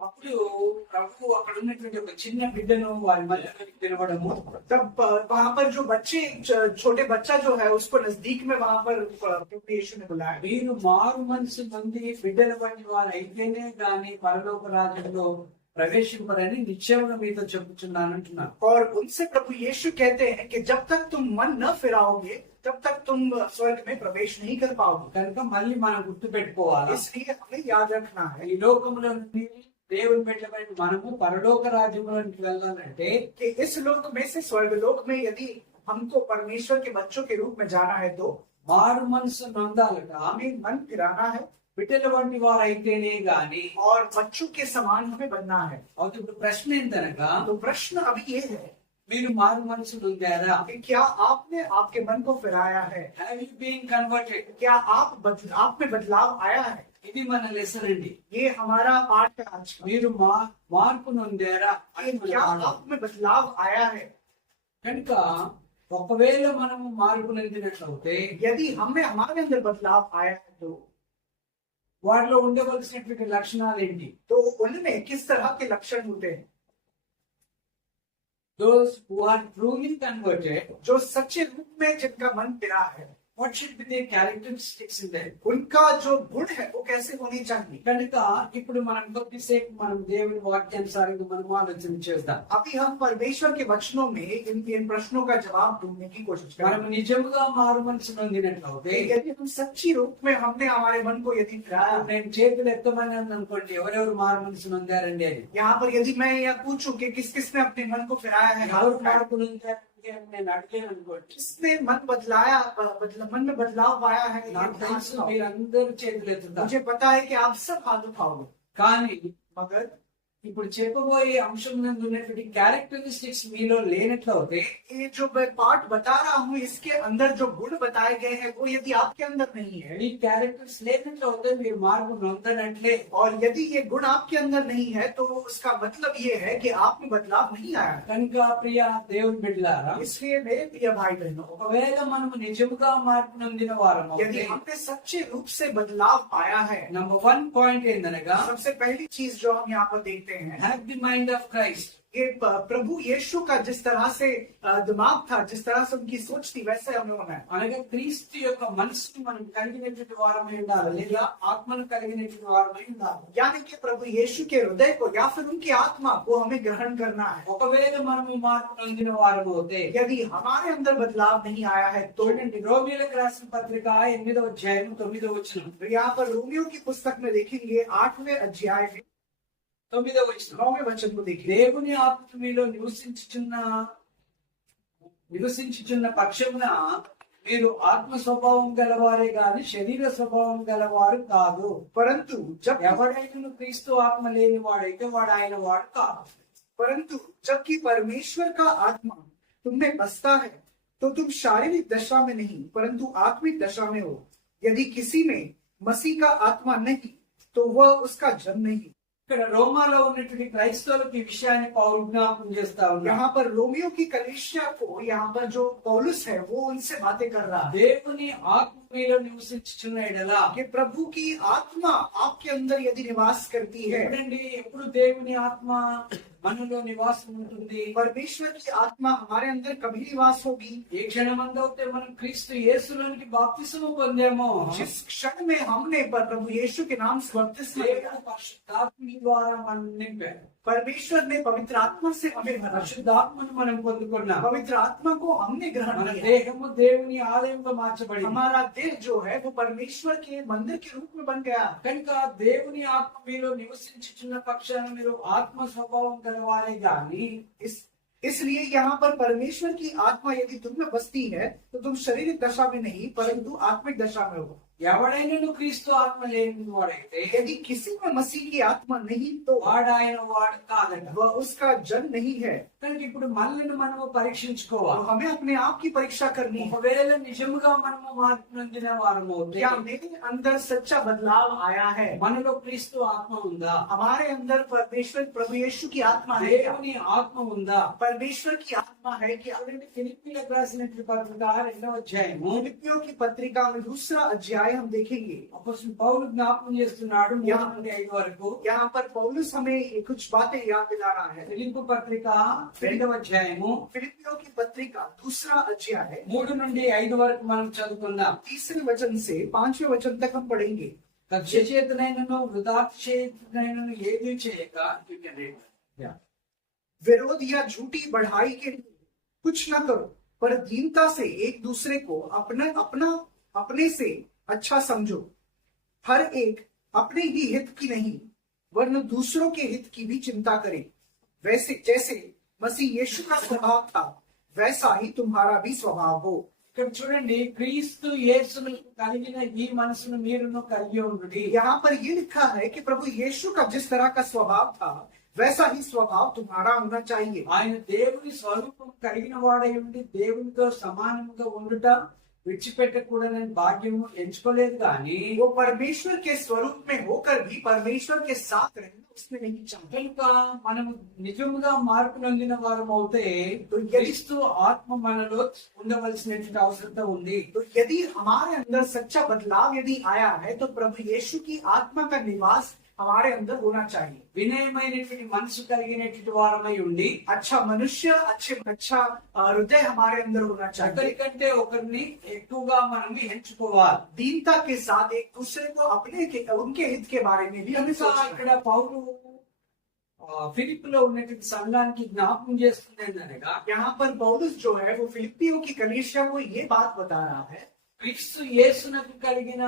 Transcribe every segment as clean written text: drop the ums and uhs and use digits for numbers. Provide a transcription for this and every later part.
అప్పుడు ప్రభు అక్కడ ఉన్నటువంటి ఒక చిన్న బిడ్డను వారి మధ్యలోకి పిలవడము, तब वहां पर जो बच्चे छोटे बच्चा जो है उसको नजदीक में वहां पर प्रभु यीशु ने बुलाया। మీరు మారు మనసు పొంది బిడ్డల వంటి వారు అయితేనే గాని పరలోక రాజ్యంలో ప్రవేశింపరని నిశ్చయముగా మీతో చెప్పుచున్నాను అంటున్నారు. और उनसे प्रभु यीशु कहते हैं कि जब तक तुम मन न फिराओगे तब तक तुम स्वर्ग में प्रवेश नहीं कर पाओगे। కనుక మళ్ళీ మనం గుర్తు పెట్టుకోవాలి, इसलिए हमें याद रखना है ఈ లోకంలో నుండి దేవుని బిడ్డలైన మనము పరలోక రాజ్యంలోనికి వెళ్ళాలంటే कि इस लोक में से स्वर्ग लोक में यदि हमको परमेश्वर के बच्चों के रूप में जाना है तो మారు మనసు నొందాలట. हमें मन फिराना है బిడ్డల వంటి వారు అయితేనే గాని. और बच्चों के समान हमें बनना है। అవును, ఇప్పుడు ప్రశ్న ఏంటనగా, तो प्रश्न अभी ये है మీరు మారు మనసు నొందారా? कि क्या आपने आपके मन को फिराया है? Have you been converted? क्या आप में बदलाव आया है? ఇది మన లెసన్ అండి. ये हमारा पाठ है आज का। మీరు మార్పు నొందారా అని कि మన क्या పాఠం. आप में बदलाव आया है? కనుక ఒకవేళ మనము మార్పు నొందినట్లయితే यदि हमें हमारे अंदर बदलाव आया है तो వాటిలో ఉండవలసినటువంటి లక్షణాలు ఏంటి? उनमें किस तरह के लक्षण होते हैं? Those who are truly converted, जो सच्चे रूप में जिनका मन फिरा है, what should be their characteristics in them? उनका जो गुण है वो कैसे होनी चाहिए? కనుక ఇప్పుడు మనం కొద్దిసేపు మనం దేవుని వాక్యానుసారంగా మనం ఆలోచన చేద్దాం. अभी हम परमेश्वर के वचनों में इन प्रश्नों का जवाब ढूंढने की कोशिश మనం करें। నిజంగా మారు మనసు నొందినట్లయితే यदि हम सच्ची रूप में हमने हमारे मन को यदि फिराया, నేను చేతులు ఎత్తమని అనుకోండి, ఎవరెవరు మారు మనసు నొందారండి అని. यहाँ पर यदि मैं यह पूछूं कि किस किसने अपने मन को फिराया है, ఎవరు మార్పు నొందారండి అని నేను అడిగాను అనుకోండి, किसने मन बदलाया, मन में बदलाव आया है, నాకు తెలుసు మీరందరూ చేతులు ఎత్తుతారు. मुझे पता है कि आप सब हाथ उठाओगे। కానీ मगर ఇప్పుడు చెప్పబోయే అంశం నందు ఉన్నటువంటి క్యారెక్టరిస్టిక్స్ మీలో లేనట్లయితే, ये जो मैं पाठ बता रहा हूँ इसके अंदर जो गुण बताए गए हैं वो यदि आपके अंदर नहीं है, ఈ క్యారెక్టర్స్ లేనట్లయితే మీరు మార్పు నొందనట్లే. और यदि ये गुण आपके अंदर नहीं है तो उसका मतलब ये है कि आप में बदलाव नहीं आया है। కనుక ప్రియ దేవుని బిడ్డలారా, इसलिए मेरे प्रिय भाई बहनों, ఒకవేళ మనము నిజముగా మార్పు నొందిన వారము यदि हमने सच्चे रूप से बदलाव पाया है, నంబర్ 1 పాయింట్ ఏందనగా, सबसे पहली चीज जो हम यहाँ पर देखते हैं have the mind of Christ. कि प्रभु यीशु का जिस तरह से दिमाग था, जिस तरह से उनकी सोच थी, वैसे हमें होना है। అనగా క్రీస్తు యొక్క మనసుని మనం కలిగినటువంటి వారమై ఉండాలి, లేదా ఆత్మను కలిగినటువంటి వారమై ఉండాలి. यानी कि प्रभु यीशु के हृदय को या फिर उनकी आत्मा को हमें ग्रहण करना है। ఒకవేళ మనము మార్పు నొందిన వారము అవుతే, यदि हमारे अंदर बदलाव नहीं आया है तो చూడండి రోమీయులకు రాసిన పత్రిక 8వ అధ్యాయం 9వ వచనం. यहाँ पर रोमियो की पुस्तक में देखेंगे 8वें अध्याय में 9వ వచనం. 9वें वचन को देखिए। దేవుని ఆత్మ మీలో నివసించుచున్న పక్షమున మీరు ఆత్మ స్వభావం గలవారే గాని శరీర స్వభావం గలవారు కాదు. परंतु ఎవడైనా క్రీస్తు ఆత్మ లేని వాడైతే వాడు ఆయన వాడు కాదు. जबकि परमेश्वर का आत्मा तुम में बसता है तो तुम शारीरिक दशा में नहीं परंतु आत्मिक दशा में हो। यदि किसी में मसीह का आत्मा नहीं तो वह उसका जन नहीं। ఇక్కడ రోమాలో ఉన్నటువంటి క్రైస్తవులకు ఈ విషయాన్ని పౌలు జ్ఞాపకం చేస్తా ఉన్నారు. यहाँ पर रोमियो की कलीसिया को यहाँ पर जो पौलुस है वो उनसे बातें कर रहा है దేవుని ఆత్మ మీలో నివసించుచున్న ఎడల, कि प्रभु की आत्मा आपके अंदर यदि निवास करती है, చూడండి ఎప్పుడు దేవుని ఆత్మ మనలో నివాసం ఉంటుంది. परमेश्वर की आत्मा हमारे अंदर कभी निवास होगी ఏ క్షణమందైతే మనం క్రీస్తు యేసులోనికి బాప్తిసము పొందామో, जिस क्षण में हमने प्रभु यीशु के नाम से बपतिस्मा लिया, దేవుడు పరిశుద్ధాత్మ ద్వారా మనం నింపారు. परमेश्वर ने पवित्र आत्मा से हमें भरा। పరిశుద్ధాత్మను మనం పొందుకున్నాం. पवित्र आत्मा को हमने ग्रहण మన किया। దేహము దేవుని ఆలయంగా మార్చబడింది. हमारा देह जो है वो परमेश्वर के मंदिर के रूप में बन गया। కనుక దేవుని ఆత్మ మీలో నివసించుచున్న పక్షాన మీరు ఆత్మ స్వభావం గలవారే గాని इसलिए यहाँ पर परमेश्वर की आत्मा यदि तुम में बसती है तो तुम शारीरिक दशा में नहीं परंतु आत्मिक दशा में हो। ఎవడైనా క్రీస్తు ఆత్మ లేని వాడైతే यदि किसी में मसीह की आत्मा नहीं तो వాడు ఆయన వాడు కాదట. वह उसका जन नहीं है। కనుక ఇప్పుడు మనల్ని మనము तो పరీక్షించుకోవాలి. हमें अपने आप की परीक्षा करनी है। ఒకవేళ నిజముగా మనము మార్పు నొందిన వారము అవుతే क्या मेरे अंदर सच्चा बदलाव आया है? మనలో క్రీస్తు ఆత్మ ఉందా? हमारे अंदर परमेश्वर प्रभु यीशु की आत्मा है क्या? దేవుని ఆత్మ ఉందా? परमेश्वर की आत्मा है क्या? కాబట్టి ఫిలిప్పీలకు రాసినటువంటి పత్రిక 2వ అధ్యాయము फिलिप्पियों की पत्रिका में दूसरा अध्याय हम देखेंगे। అపోస్తలుడు పౌలు జ్ఞాపకం చేస్తున్నాడు 3 నుండి 5 వరకు. यहाँ पर पौलुस हमें कुछ बातें याद दिला रहा है। ఫిలిప్పు పత్రిక 2వ అధ్యాయము फिलिप्पियों की पत्रिका दूसरा अध्याय 3 నుండి 5 వరకు మనం చదువుకుందాం. तीसरे वचन से 5वें वचन तक हम पढ़ेंगे। కక్షచేతనైనను వృధాచేతనైనను ఏది చేయక विरोध या झूठी बढ़ाई के लिए कुछ न करो, पर दीनता से एक दूसरे को अपने से अच्छा समझो। हर एक अपने ही हित की नहीं वरन दूसरों के हित की भी चिंता करे। वैसे जैसे मसीह यीशु का स्वभाव था वैसा ही तुम्हारा भी स्वभाव हो। ఇక్కడ చూడండి, క్రీస్తు యేసును కలిగిన ఈ మనసును మీరును కలిగి ఉండుడి. यहाँ पर ये लिखा है कि प्रभु यीशु का जिस तरह का स्वभाव था वैसा ही स्वभाव तुम्हारा होना चाहिए। ఆయన దేవుని స్వరూపం కలిగిన వాడై ఉండి దేవునితో సమానంగా ఉండుట విడిచిపెట్టకూడని భాగ్యము ఎంచుకోలేదు కానీ वो परमेश्वर के स्वरूप में होकर भी परमेश्वर के साथ रहना उसने नहीं चाहा। కనుక మనము నిజముగా మార్పు నొందిన వారం అవుతే క్రీస్తు ఆత్మ మనలో ఉండవలసినటువంటి అవసరం ఉంది. तो यदि हमारे अंदर सच्चा बदलाव यदि आया है तो प्रभु यीशु की आत्मा का निवास हमारे अंदर होना चाहिए। వినయమైనటువంటి మనసు కలిగినటువంటి వారమై ఉండి अच्छा मनुष्य अच्छा हृदय हमारे अंदर होना चाहिए। ఒకరికంటే ఒకరిని ఎక్కువగా మనం ఎంచుకోవాలి. दीनता के साथ एक दूसरे को उनके हित के बारे में भी हमें కనుక सोचना ఇక్కడ है। పౌలు ఫిలిప్పులో ఉన్నటువంటి సంఘానికి జ్ఞాపకం చేస్తుంది ఏంటనగా, यहाँ पर पौलुस जो है वो फिलिप्पियों की कलीसिया को ये बात बता रहा है క్రీస్తు యేసునకు కలిగిన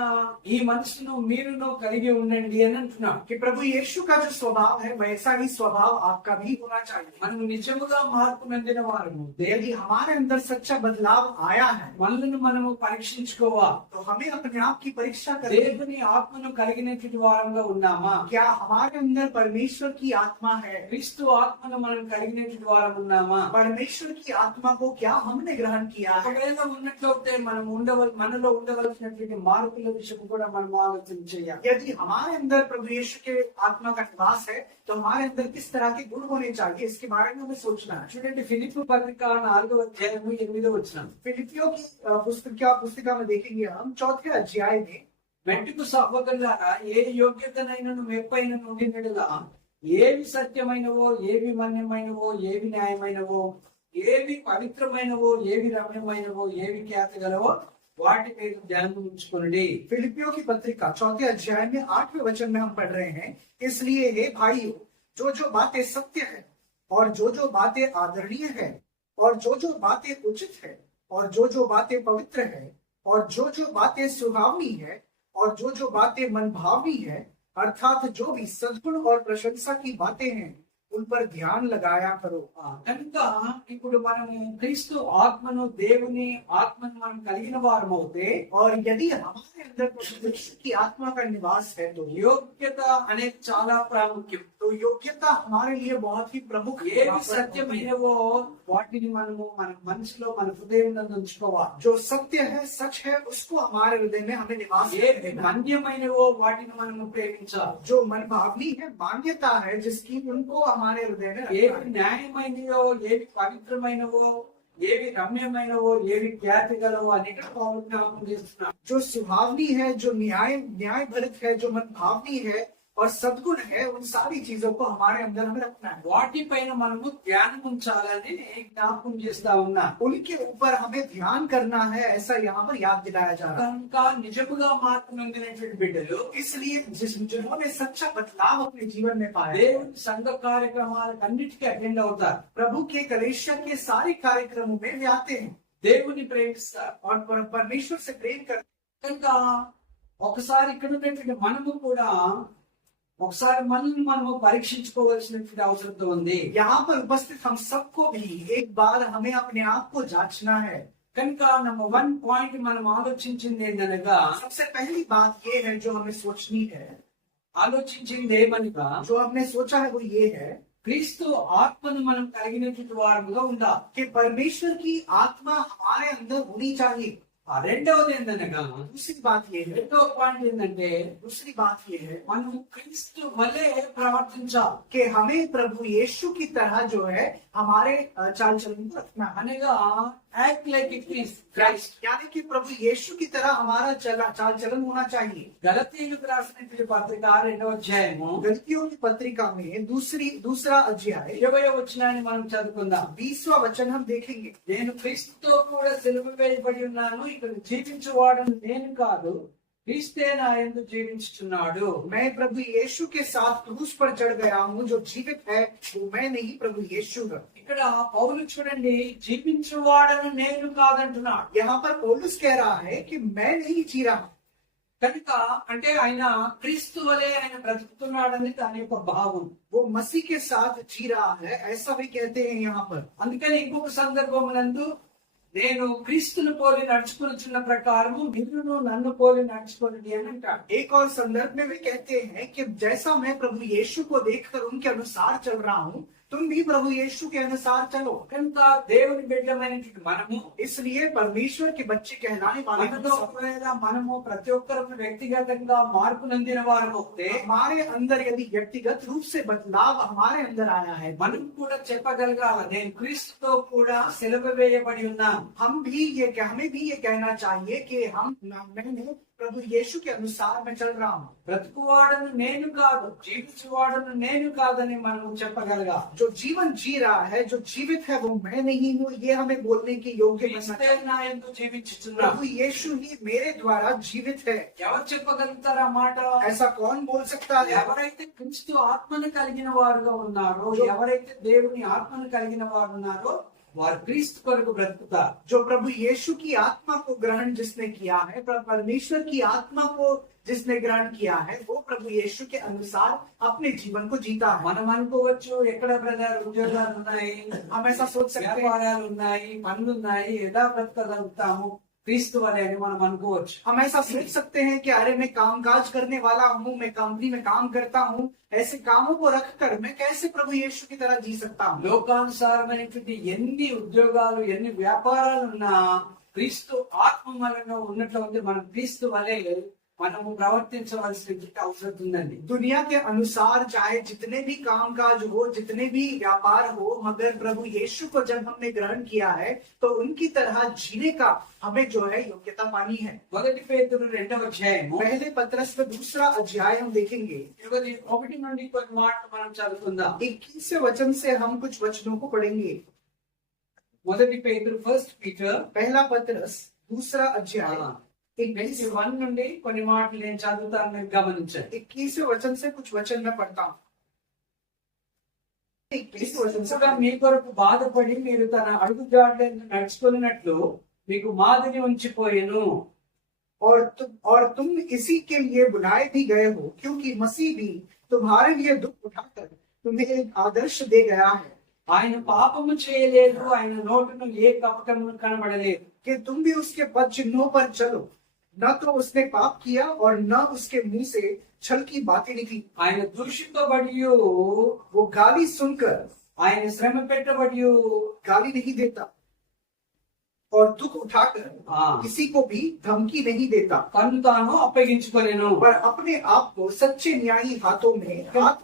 ఈ మనసును మీరును కలిగి ఉండండి అని అంటున్నాడు. कि प्रभु यीशु का जो स्वभाव है वैसा ही स्वभाव आपका भी होना चाहिए। మనం నిజముగా మార్పు నొందిన వారము यदि हमारे अंदर सच्चा बदलाव आया है మనల్ని మనము పరీక్షించుకోవాలి. तो हमें अपने आप की परीक्षा करनी है। దేవుని ఆత్మను కలిగినటువంటి వారంగా ఉన్నామా? क्या हमारे अंदर परमेश्वर की आत्मा है? క్రీస్తు ఆత్మను మనం కలిగినటువంటి వారం ఉన్నామా? परमेश्वर की आत्मा को क्या हमने ग्रहण किया है? ఒకవేళ ఉన్నట్లయితే మనం మనలో ఉండవలసినటువంటి మార్పుల విషయం కూడా మనం ఆలోచన చేయాలి. यदि हमारे अंदर प्रभु यीशु के आत्मा का निवास है तो हमारे अंदर किस तरह के गुण होने चाहिए इसके बारे में हमें सोचना है। చూడండి, ఫిలిప్పు పత్రిక 4వ అధ్యాయము 8వ వచనం. फिलिप्पियों की पुस्तिका में देखेंगे हम 4थे अध्याय में, మెట్టుకు సహోదరులారా, ఏ యోగ్యతనైనను మెప్పైన నుండినలా ఏవి సత్యమైనవో, ఏవి మాన్యమైనవో, ఏవి న్యాయమైనవో, ఏవి పవిత్రమైనవో, ఏవి రమ్యమైనవో, ఏవి ఖ్యాతి గలవో వాటి మీద ధ్యానం ఉంచుకోండి. फिलिप्पियों की पत्रिका 4थे अध्याय में 8वें वचन में हम पढ़ रहे हैं, इसलिए हे भाइयों, जो बातें सत्य है और जो बातें आदरणीय है और जो बातें उचित है और जो बातें पवित्र है और जो बातें सुहावनी है और जो बातें मनभावनी है, अर्थात जो भी सद्गुण और प्रशंसा की बातें हैं उन पर ध्यान लगाया करो। కనుక ఇప్పుడు మనము క్రీస్తు ఆత్మను, దేవుని ఆత్మను మనం కలిగిన వారం అవుతే, और यदि हमारे अंदर प्रभु यीशु की आत्मा का निवास है तो యోగ్యత అనేది చాలా ప్రాముఖ్యం. तो योग्यता हमारे लिए बहुत ही प्रमुख है। ఏవి సత్యమైనవో వాటిని మనము మన మనసులో, మన హృదయంలో ఉంచుకోవాలి. जो सत्य है, सच है, उसको हमारे हृदय में हमें निवास ఏవి देना है। మాన్యమైనవో వాటిని మనము ప్రేమించాలి. जो मनभावनी है, मान्यता है जिसकी, उनको हमारे हृदय में रखना ఏవి है। న్యాయమైనవో, ఏవి పవిత్రమైనవో, ఏవి రమ్యమైనవో, ఏవి ఖ్యాతి గలవో అని ఇక్కడ పౌలు జ్ఞాపకం చేస్తున్నాడు. जो सुहावनी है, जो न्याय भरित है, जो मनभावनी है और सद्गुण है, उन सारी चीजों को हमारे अंदर हमें रखना है। వాటిపైన మనము ధ్యానం ఉంచాలని జ్ఞాపకం చేస్తా ఉన్నా. उनके ऊपर हमें ध्यान करना है, ऐसा यहाँ पर याद दिलाया जा रहा है। కనుక నిజముగా మార్పు నొందినటువంటి బిడ్డలు इसलिए जिन्होंने सच्चा बदलाव अपने जीवन में पाया है, దేవుని సంఘ కార్యక్రమాలకు అన్నిటికీ అటెండ్ అవుతారు. प्रभु के कलेशिया के सारे कार्यक्रमों में वे आते हैं దేవుని ప్రేమిస్తారు. और परमेश्वर से प्रेम करते కనుక ఒకసారి ఇక్కడ ఉన్నటువంటి మనము కూడా ఒకసారి మనల్ని మనము పరీక్షించుకోవాల్సినటువంటి అవసరం ఉంది. हैं। यहाँ पर उपस्थित हम सबको भी एक बार हमें अपने आप को जांचना है। కనుక నంబర్ 1 పాయింట్ మనం ఆలోచించింది ఏంటనగా, सबसे पहली बात ये है जो हमें सोचनी है, ఆలోచించింది ఏమనగా, जो हमने सोचा है वो ये है, క్రీస్తు ఆత్మను మనం కలిగినటువంటి వారముగా ఉండాలి. कि परमेश्वर की आत्मा हमारे अंदर होनी चाहिए। ఆ రెండవది ఏంటనగా, दूसरी बात ये है, రెండవ పాయింట్ ఏంటంటే दूसरी बात ये है మనం క్రీస్తు వలె ప్రవర్తించాలి. कि हमें प्रभु यीशु की तरह जो है हमारे चाल चलन को रखना है। అనగా యాక్ట్ లైక్ క్రైస్ట్. यानी कि प्रभु यीशु की तरह हमारा चाल चलन होना चाहिए। గలతీయులకు రాసినటువంటి పత్రిక 2వ అధ్యాయము गलतियों की पत्रिका में दूसरा अध्याय 20వ వచనాన్ని మనం చదువుకుందాం. 20वां वचन हम देखेंगे। నేను క్రీస్తుతో కూడా సిలువ వేయబడి ఉన్నాను, ఇక్కడ జీవించువాడను నేను కాదు, క్రీస్తే నా యందు జీవించుచున్నాడు. मैं प्रभु यीशु के साथ क्रूस पर चढ़ गया हूँ, जो जीवित है वो मैं नहीं प्रभु यीशु है। ఇక్కడ పౌలు చూడండి, జీవించువాడను నేను కాదంటున్నాడు. यहाँ पर पौलुस कह रहा है कि मैं नहीं जी रहा, కనుక అంటే ఆయన క్రీస్తు వలె ఆయన బ్రతుకుతున్నాడని దాని యొక్క భావం. वो मसीह के साथ जी रहा है, ऐसा भी कहते हैं यहाँ पर। అందుకని ఇంకొక సందర్భమునందు నేను క్రీస్తును పోలి నడుచుకున్న ప్రకారము మీరును నన్ను పోలి నడుచుకోండి అని అంటాడు. एक और संदर्भ में वे कहते हैं कि जैसा मैं प्रभु यीशु को देखकर उनके अनुसार चल रहा हूँ, तुम भी प्रभु यीशु के अनुसार चलो। కనుక దేవుని బిడ్డమైనటువంటి మనము, इसलिए परमेश्वर के बच्चे कहलाने वाले हम మనలో सब, ఒకవేళ మనము ప్రతి ఒక్కరు వ్యక్తిగతంగా మార్పు నొందిన వారు అవుతే हमारे अंदर यदि व्यक्तिगत रूप से बदलाव हमारे अंदर आया है, మనం కూడా చెప్పగలగాల, నేను క్రీస్తుతో కూడా సిలువ వేయబడి ఉన్నాను. हमें भी ये कहना चाहिए कि मैंने प्रभु यीशु के अनुसार मैं चल रहा हूँ। బ్రతుకువాడను నేను కాదు, జీవించువాడను నేను కాదని మనం చెప్పగలగా. जो जीवन जी रहा है, जो जीवित है वो मैं नहीं हूँ, ये हमें बोलने की योग्य बनना క్రీస్తే चाहिए। నా యందు జీవించుచున్నాడు. प्रभु यीशु ही मेरे द्वारा जीवित है। ఎవరు చెప్పగలుగుతారు ఆ మాట? ऐसा कौन बोल सकता है? ఎవరైతే క్రీస్తు ఆత్మను కలిగిన వారుగా ఉన్నారో, ఎవరైతే దేవుని ఆత్మను కలిగిన వారు ఉన్నారో వారు క్రీస్తు కొరకు బ్రతుకుతారు. जो प्रभु यीशु की आत्मा को ग्रहण जिसने किया है, परमेश्वर की आत्मा को जिसने ग्रहण किया है, वो प्रभु यीशु के अनुसार अपने जीवन को जीता है। మనం అనుకోవచ్చు, ఎక్కడ బ్రదర్ ఉద్యోగాలు ఉన్నాయి, हम ऐसा सोच सकते हैं, వ్యాపారాలు ఉన్నాయి, పనులు ఉన్నాయి, ఎలా బ్రతకగలుగుతాము క్రీస్తు వలె అని మనం అనుకోవచ్చు. हम ऐसा सोच सकते हैं कि अरे मैं कामकाज करने वाला हूँ, मैं कंपनी में काम करता हूँ, ऐसे कामों को रखकर मैं कैसे प्रभु यीशु की तरह जी सकता हूँ। లోకానుసారమైనటువంటి ఎన్ని ఉద్యోగాలు ఎన్ని వ్యాపారాలు ఉన్నా క్రీస్తు ఆత్మ మనలో ఉన్నట్లయితే మనం క్రీస్తు వలె మనము ప్రవర్తించవలసిన అవసరం ఉందండి. दुनिया के अनुसार चाहे जितने भी कामकाज हो, जितने भी व्यापार हो, मगर प्रभु यीशु को जब हमने ग्रहण किया है तो उनकी तरह जीने का हमें जो है योग्यता पानी है। మొదటి పేతురు 2వ అధ్యాయము पहले पत्रस में दूसरा अध्याय हम देखेंगे। 21 నుండి కొన్ని మాటలు మనం చదువుకుందాం. 21वें वचन से हम कुछ वचनों को पढ़ेंगे। మొదటి పేతురు, ఫస్ట్ పీటర్ पहला पत्रस दूसरा अध्याय 21 నుండి కొన్ని మాటలు నేను చదువుతాను, మీరు గమనించండి. 21वें वचन से कुछ वचन मैं पढ़ता हूँ। 21वें वचन से క్రీస్తుగా మీ కొరకు బాధపడి మీరు తన అడుగుజాడలను నడుచుకున్నట్లు మీకు మాదిరి ఉంచిపోయెను. और तुम इसी के लिए बुलाए भी गए हो, क्योंकि मसीह भी तुम्हारे लिए दुख उठाकर तुम्हें एक आदर्श दे गया है ఆయన పాపము చేయలేదు, ఆయన నోటును ఏ కపటము కనబడలేదు. कि तुम भी उसके पद चिन्हों पर चलो। न तो उसने पाप किया और न उसके मुंह से छल की बातें निकली। ఆయన దూషింపబడి वो गाली सुनकर ఆయన శ్రమ పెట్టబడి गाली नहीं देता और दुख उठाकर किसी को भी धमकी नहीं देता, తను తాను అప్పగించుకొనెను. पर अपने आप को सच्चे न्यायी हाथ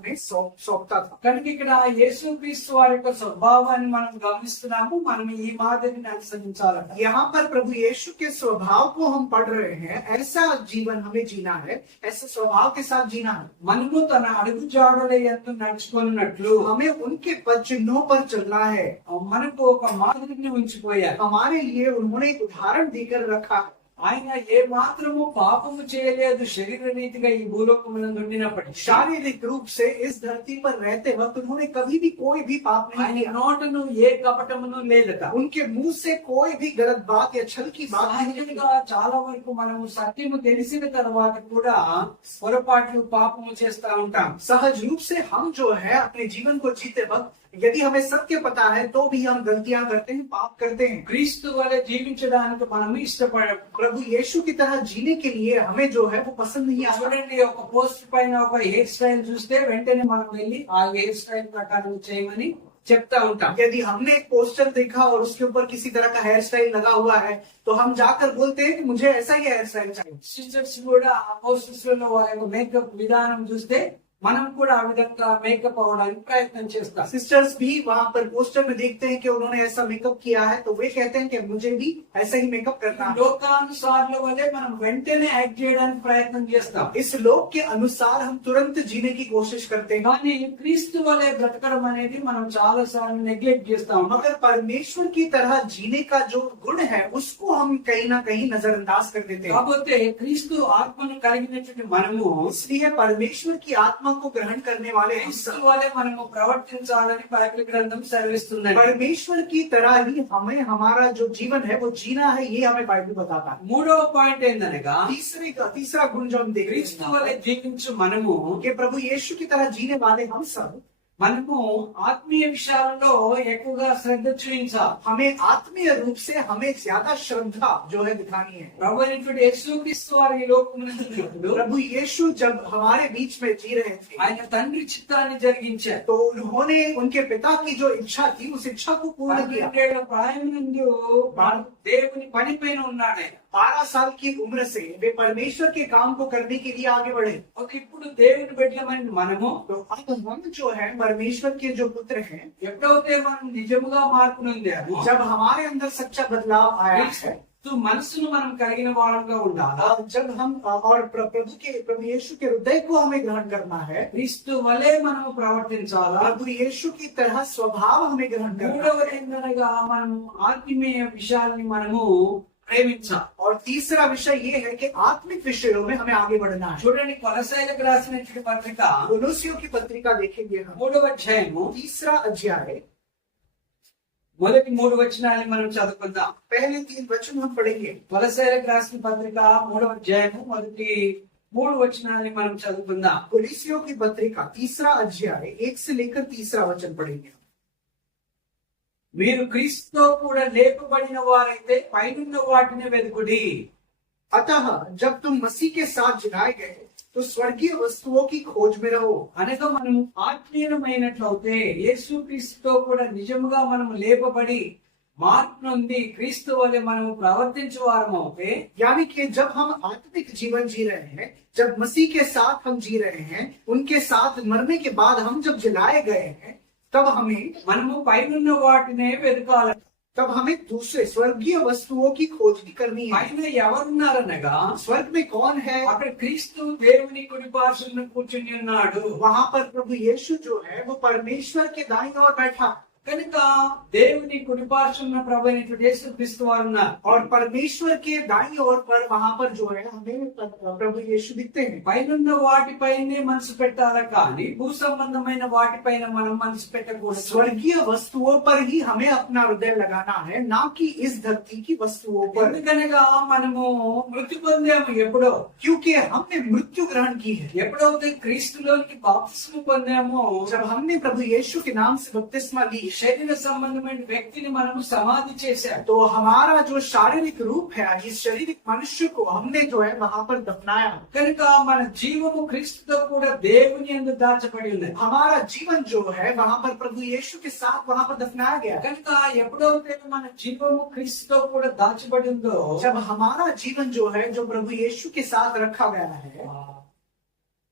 में सौंपता था। కనుక ఇక్కడ యేసుక్రీస్తు వారి యొక్క స్వభావాన్ని మనం గమనిస్తున్నాము. మనం ఈ మాదిరిని అనుసరించాలట. यहाँ पर प्रभु यीशु के स्वभाव को हम पढ़ रहे हैं। ऐसा जीवन हमें जीना है, ऐसे स्वभाव के साथ जीना है। మనము తన అడుగు జాడల యందు నడుచుకున్నట్లు हमें उनके पद चिन्हों पर चलना है। మనకు ఒక మాదిరిని ఉంచిపోయారు. हमारे लिए उन्होंने एक उदाहरण देकर रखा है। ఆయన ఏ మాత్రము పాపము చేయలేదు శరీర రీతిగా ఈ భూలోకమునందు ఉండినప్పటికీ. शारीरिक रूप से इस धरती पर रहते वक्त उन्होंने कभी भी कोई भी पाप नहीं ఆయన किया। నోటను ఏ కపటమును లేదట. उनके मुंह से कोई भी गलत बात या छल की बात नहीं निकली। సహజంగా చాలా వరకు మనము సత్యము తెలిసిన తర్వాత కూడా పొరపాట్లు పాపము చేస్తా ఉంటాం. सहज रूप से हम जो है अपने जीवन को जीते वक्त यदि हमें सत्य पता है तो भी हम गलतियां करते हैं, पाप करते हैं। క్రీస్తు వలె జీవించడానికి మనం ఇష్టపడం. प्रभु यीशु की तरह जीने के लिए हमें जो है वो पसंद नहीं आता। చూడండి, ఒక పోస్ట్ పైన ఒక హెయిర్ స్టైల్ చూస్తే వెంటనే మనం వెళ్ళి ఆ హెయిర్ స్టైల్ ప్రకారం చేయమని చెప్తా ఉంటాం. यदि हमने एक पोस्टर देखा और उसके ऊपर किसी तरह का हेयर स्टाइल लगा हुआ है तो हम जाकर बोलते हैं कि मुझे ऐसा ही हेयर स्टाइल चाहिए। సిస్టర్స్ కూడా ఆ పోస్టర్స్ లో వాళ్ళ యొక్క మేకప్ విధానం చూస్తే మనం కూడా ఆ విధంగా మేకప్ అవడానికి ప్రయత్నం చేస్తాం. सिस्टर्स भी वहां पर पोस्टर में देखते हैं कि उन्होंने ऐसा मेकअप किया है तो वे कहते हैं कि मुझे भी ऐसा ही मेकअप करना है। లోకానుసార్ల వలె మనం వెంటనే యాక్ట్ చేయడానికి ప్రయత్నం చేస్తాం. इस लोक के अनुसार हम तुरंत जीने की कोशिश करते हैं, కానీ క్రీస్తు వలె బ్రతకడం అనేది మనం చాలా సార్లు నెగ్లెక్ట్ చేస్తాం. मगर परमेश्वर की तरह जीने का जो गुण है उसको हम कहीं ना कहीं नजरअंदाज कर देते हैं। కాకపోతే క్రీస్తు ఆత్మను కలిగినటువంటి మనము इसलिए परमेश्वर की आत्मा को ग्रहण करने वाले हम క్రీస్తు सब వలె మనము ప్రవర్తించాలని బైబిల్ గ్రంథం సెలవిస్తుందండి. परमेश्वर की तरह ही हमें हमारा जो जीवन है वो जीना है, ये हमें बाइबल बताता है। మూడవ పాయింట్ ఏందనగా, तीसरा गुण जो हम देख रहे క్రీస్తు వలె జీవించు మనము हैं कि प्रभु यीशु की तरह जीने वाले हम सब మనము ఆత్మీయ విషయాలలో ఎక్కువగా శ్రద్ధ చూపించాలి. हमें आत्मीय रूप से हमें ज्यादा श्रद्धा जो है दिखानी है। ప్రభు అయినటువంటి యేసుక్రీస్తు వారు ఈ లోకమునందు ఉన్నప్పుడు प्रभु यीशु जब हमारे बीच में जी रहे थे ఆయన తండ్రి చిత్తాన్ని జరిగించారు. तो उन्होंने उनके पिता की जो इच्छा थी उस इच्छा को पूर्ण किया। 12 ప్రాయం నుండి దేవుని పని పైన ఉన్నాడు ఆయన. 12 साल की उम्र से वे परमेश्वर के काम को करने के लिए आगे बढ़े। ఒక ఇప్పుడు దేవుని బిడ్డలమైన మనము तो अब हम जो है परमेश्वर के जो पुत्र हैं, ఎప్పుడైతే మనం నిజముగా మార్పు నొందామో, जब हमारे अंदर सच्चा बदलाव आया है, तो మనసును మనం కలిగిన వారంగా ఉండాలా. जब हम और प्रभु यीशु के हृदय को हमें ग्रहण करना है, క్రీస్తు వలె మనము ప్రవర్తించాలా. प्रभु यीशु की तरह स्वभाव हमें ग्रहण करना है। మూడవది ఏంటనగా, మనము ఆత్మీయ విషయాల్ని మనము ప్రేమించాలి. और तीसरा विषय ये है कि आत्मिक विषयों में हमें आगे बढ़ना है। చూడండి, కొలస్సీయులకు రాసినటువంటి పత్రిక कोलोसियों की पत्रिका देखेंगे हम, 3వ అధ్యాయము तीसरा अध्याय, మొదటి 3 వచనాన్ని మనం చదువుకుందాం. पहले 3 वचन हम पढ़ेंगे। కొలస్సీయులకు రాసిన పత్రిక 3వ అధ్యాయము మొదటి 3 వచనాన్ని మనం చదువుకుందాం. कोलोसियों की पत्रिका तीसरा अध्याय 1 से लेकर तीसरा वचन पढ़ेंगे। మీరు క్రీస్తుతో కూడా లేపబడిన వారైతే పైనున్న వాటిని వెతుకుడి. अतः जब तुम मसीह के साथ जिलाए गए तो स्वर्गीय वस्तुओं की खोज में रहो। అనగా మనం ఆత్మీయమైనట్లయితే యేసు క్రీస్తుతో కూడా నిజముగా మనం లేపబడి మార్పు నొంది క్రీస్తు వలె మనం ప్రవర్తించు వారము అవుతే, यानी कि जब हम आत्मिक जीवन जी रहे हैं, जब मसीह के साथ हम जी रहे हैं, उनके साथ मरने के बाद हम जब जिलाए गए हैं, तब మనము పైనున్న వాటినే వెతకాలి. तब हमें दूसरे स्वर्गीय वस्तुओं की खोज भी करनी है। పైన ఎవరున్నారనగా, स्वर्ग में कौन है? అక్కడ క్రీస్తు దేవుని కుడి పార్శ్వన కూర్చుని ఉన్నాడు. वहां पर प्रभु यीशु जो है वो परमेश्वर के दाईं ओर बैठा, కనుక దేవుని కుడి పార్శ్వన ప్రభు అయినటువంటి యేసు క్రీస్తు వారు ఉన్నారు. और परमेश्वर के दाईं ओर पर वहां पर जो है हमें प्रभु यीशु दिखते हैं। పైనున్న వాటిపైనే మనసు పెట్టాలి, కానీ భూ సంబంధమైన వాటిపైన మనం మనసు పెట్టకూడదు. स्वर्गीय वस्तुओं पर ही हमें अपना हृदय लगाना है, ना कि इस धरती की वस्तुओं पर, ఎందుకనగా మనము మృతి పొందాము ఎప్పుడో. क्योंकि हमने मृत्यु ग्रहण की है। ఎప్పుడైతే క్రీస్తులోనికి బాప్తిస్మం పొందామో, जब हमने प्रभु यीशु के नाम से बपतिस्मा ली శరీర సంబంధమైన వ్యక్తిని మనము సమాధి చేశాం. तो हमारा जो शारीरिक रूप है, इस शारीरिक मनुष्य को हमने जो है वहां पर दफनाया। కనుక మన జీవము క్రీస్తుతో కూడా దేవుని యందు దాచబడి ఉన్నది. हमारा जीवन जो है वहां पर प्रभु यीशु के साथ वहां पर दफनाया गया। కనుక ఎప్పుడైతే మన జీవము క్రీస్తుతో కూడా దాచబడి ఉందో, जब हमारा जीवन जो है जो प्रभु यीशु के साथ रखा गया है,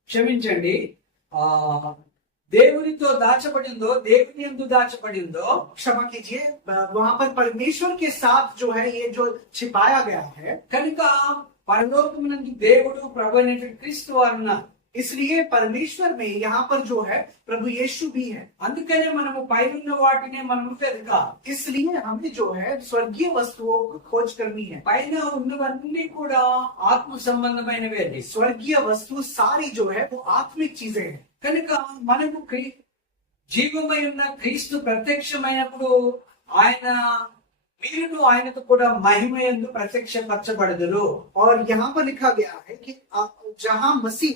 క్షమించండి, దేవునితో దాచబడిందో, దేవుని యందు దాచబడిందో, क्षमा कीजिए, वहां पर परमेश्वर के साथ जो है ये जो छिपाया गया है, కనుక పరలోకమునందు దేవుడు ప్రభు అయినటువంటి క్రీస్తు వారు ఉన్నారు. इसलिए परमेश्वर में यहाँ पर जो है प्रभु यीशु भी है। అందుకనే మనము పైనున్న వాటినే మనము వెతకాలి. इसलिए हमें जो है स्वर्गीय वस्तुओं को खोज करनी है। పైన ఉన్నవన్నీ కూడా ఆత్మ సంబంధమైనవే. स्वर्गीय वस्तु सारी जो है वो आत्मिक चीजें हैं। కనుక మనకు జీవమై ఉన్న క్రీస్తు ప్రత్యక్షమైనప్పుడు ఆయన మీరును ఆయనతో కూడా మహిమయందు ప్రత్యక్షపరచబడదురు. और यहाँ पर लिखा गया है कि जहाँ मसीह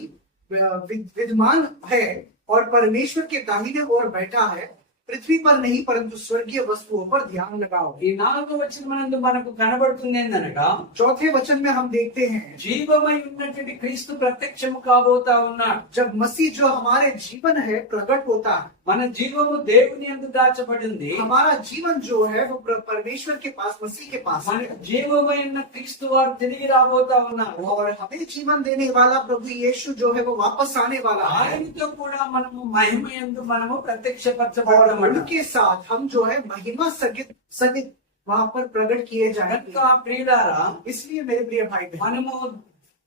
विद्यमान है और परमेश्वर के दाहिने ओर बैठा है, पृथ्वी पर नहीं परंतु स्वर्गीय वस्तुओं पर ध्यान लगाओ। ఈ 4వ వచనమునందు మనకు కనబడుతుంది ఏందనగా चौथे वचन में हम देखते हैं జీవమై ఉన్నటువంటి క్రీస్తు ప్రత్యక్షము కాబోతా ఉన్నాడు. जब मसीह जो हमारे जीवन है प्रकट होता है, మన జీవము దేవుని యందు దాచబడింది. हमारा जीवन जो है वो परमेश्वर के पास, मसीह के पास మన है। జీవమై ఉన్న క్రీస్తు వారు తిరిగి రాబోతా ఉన్నారు. और हमें जीवन देने वाला प्रभु यीशु जो है वो वापस आने वाला है, ఆయనతో కూడా మనము మహిమ యందు మనము और ప్రత్యక్షపరచబడడం. उनके साथ हम जो है महिमा सहित सहित वहां पर प्रकट किए కనుక जाएंगे। ప్రియులారా, इसलिए मेरे प्रिय भाई बहन, మనము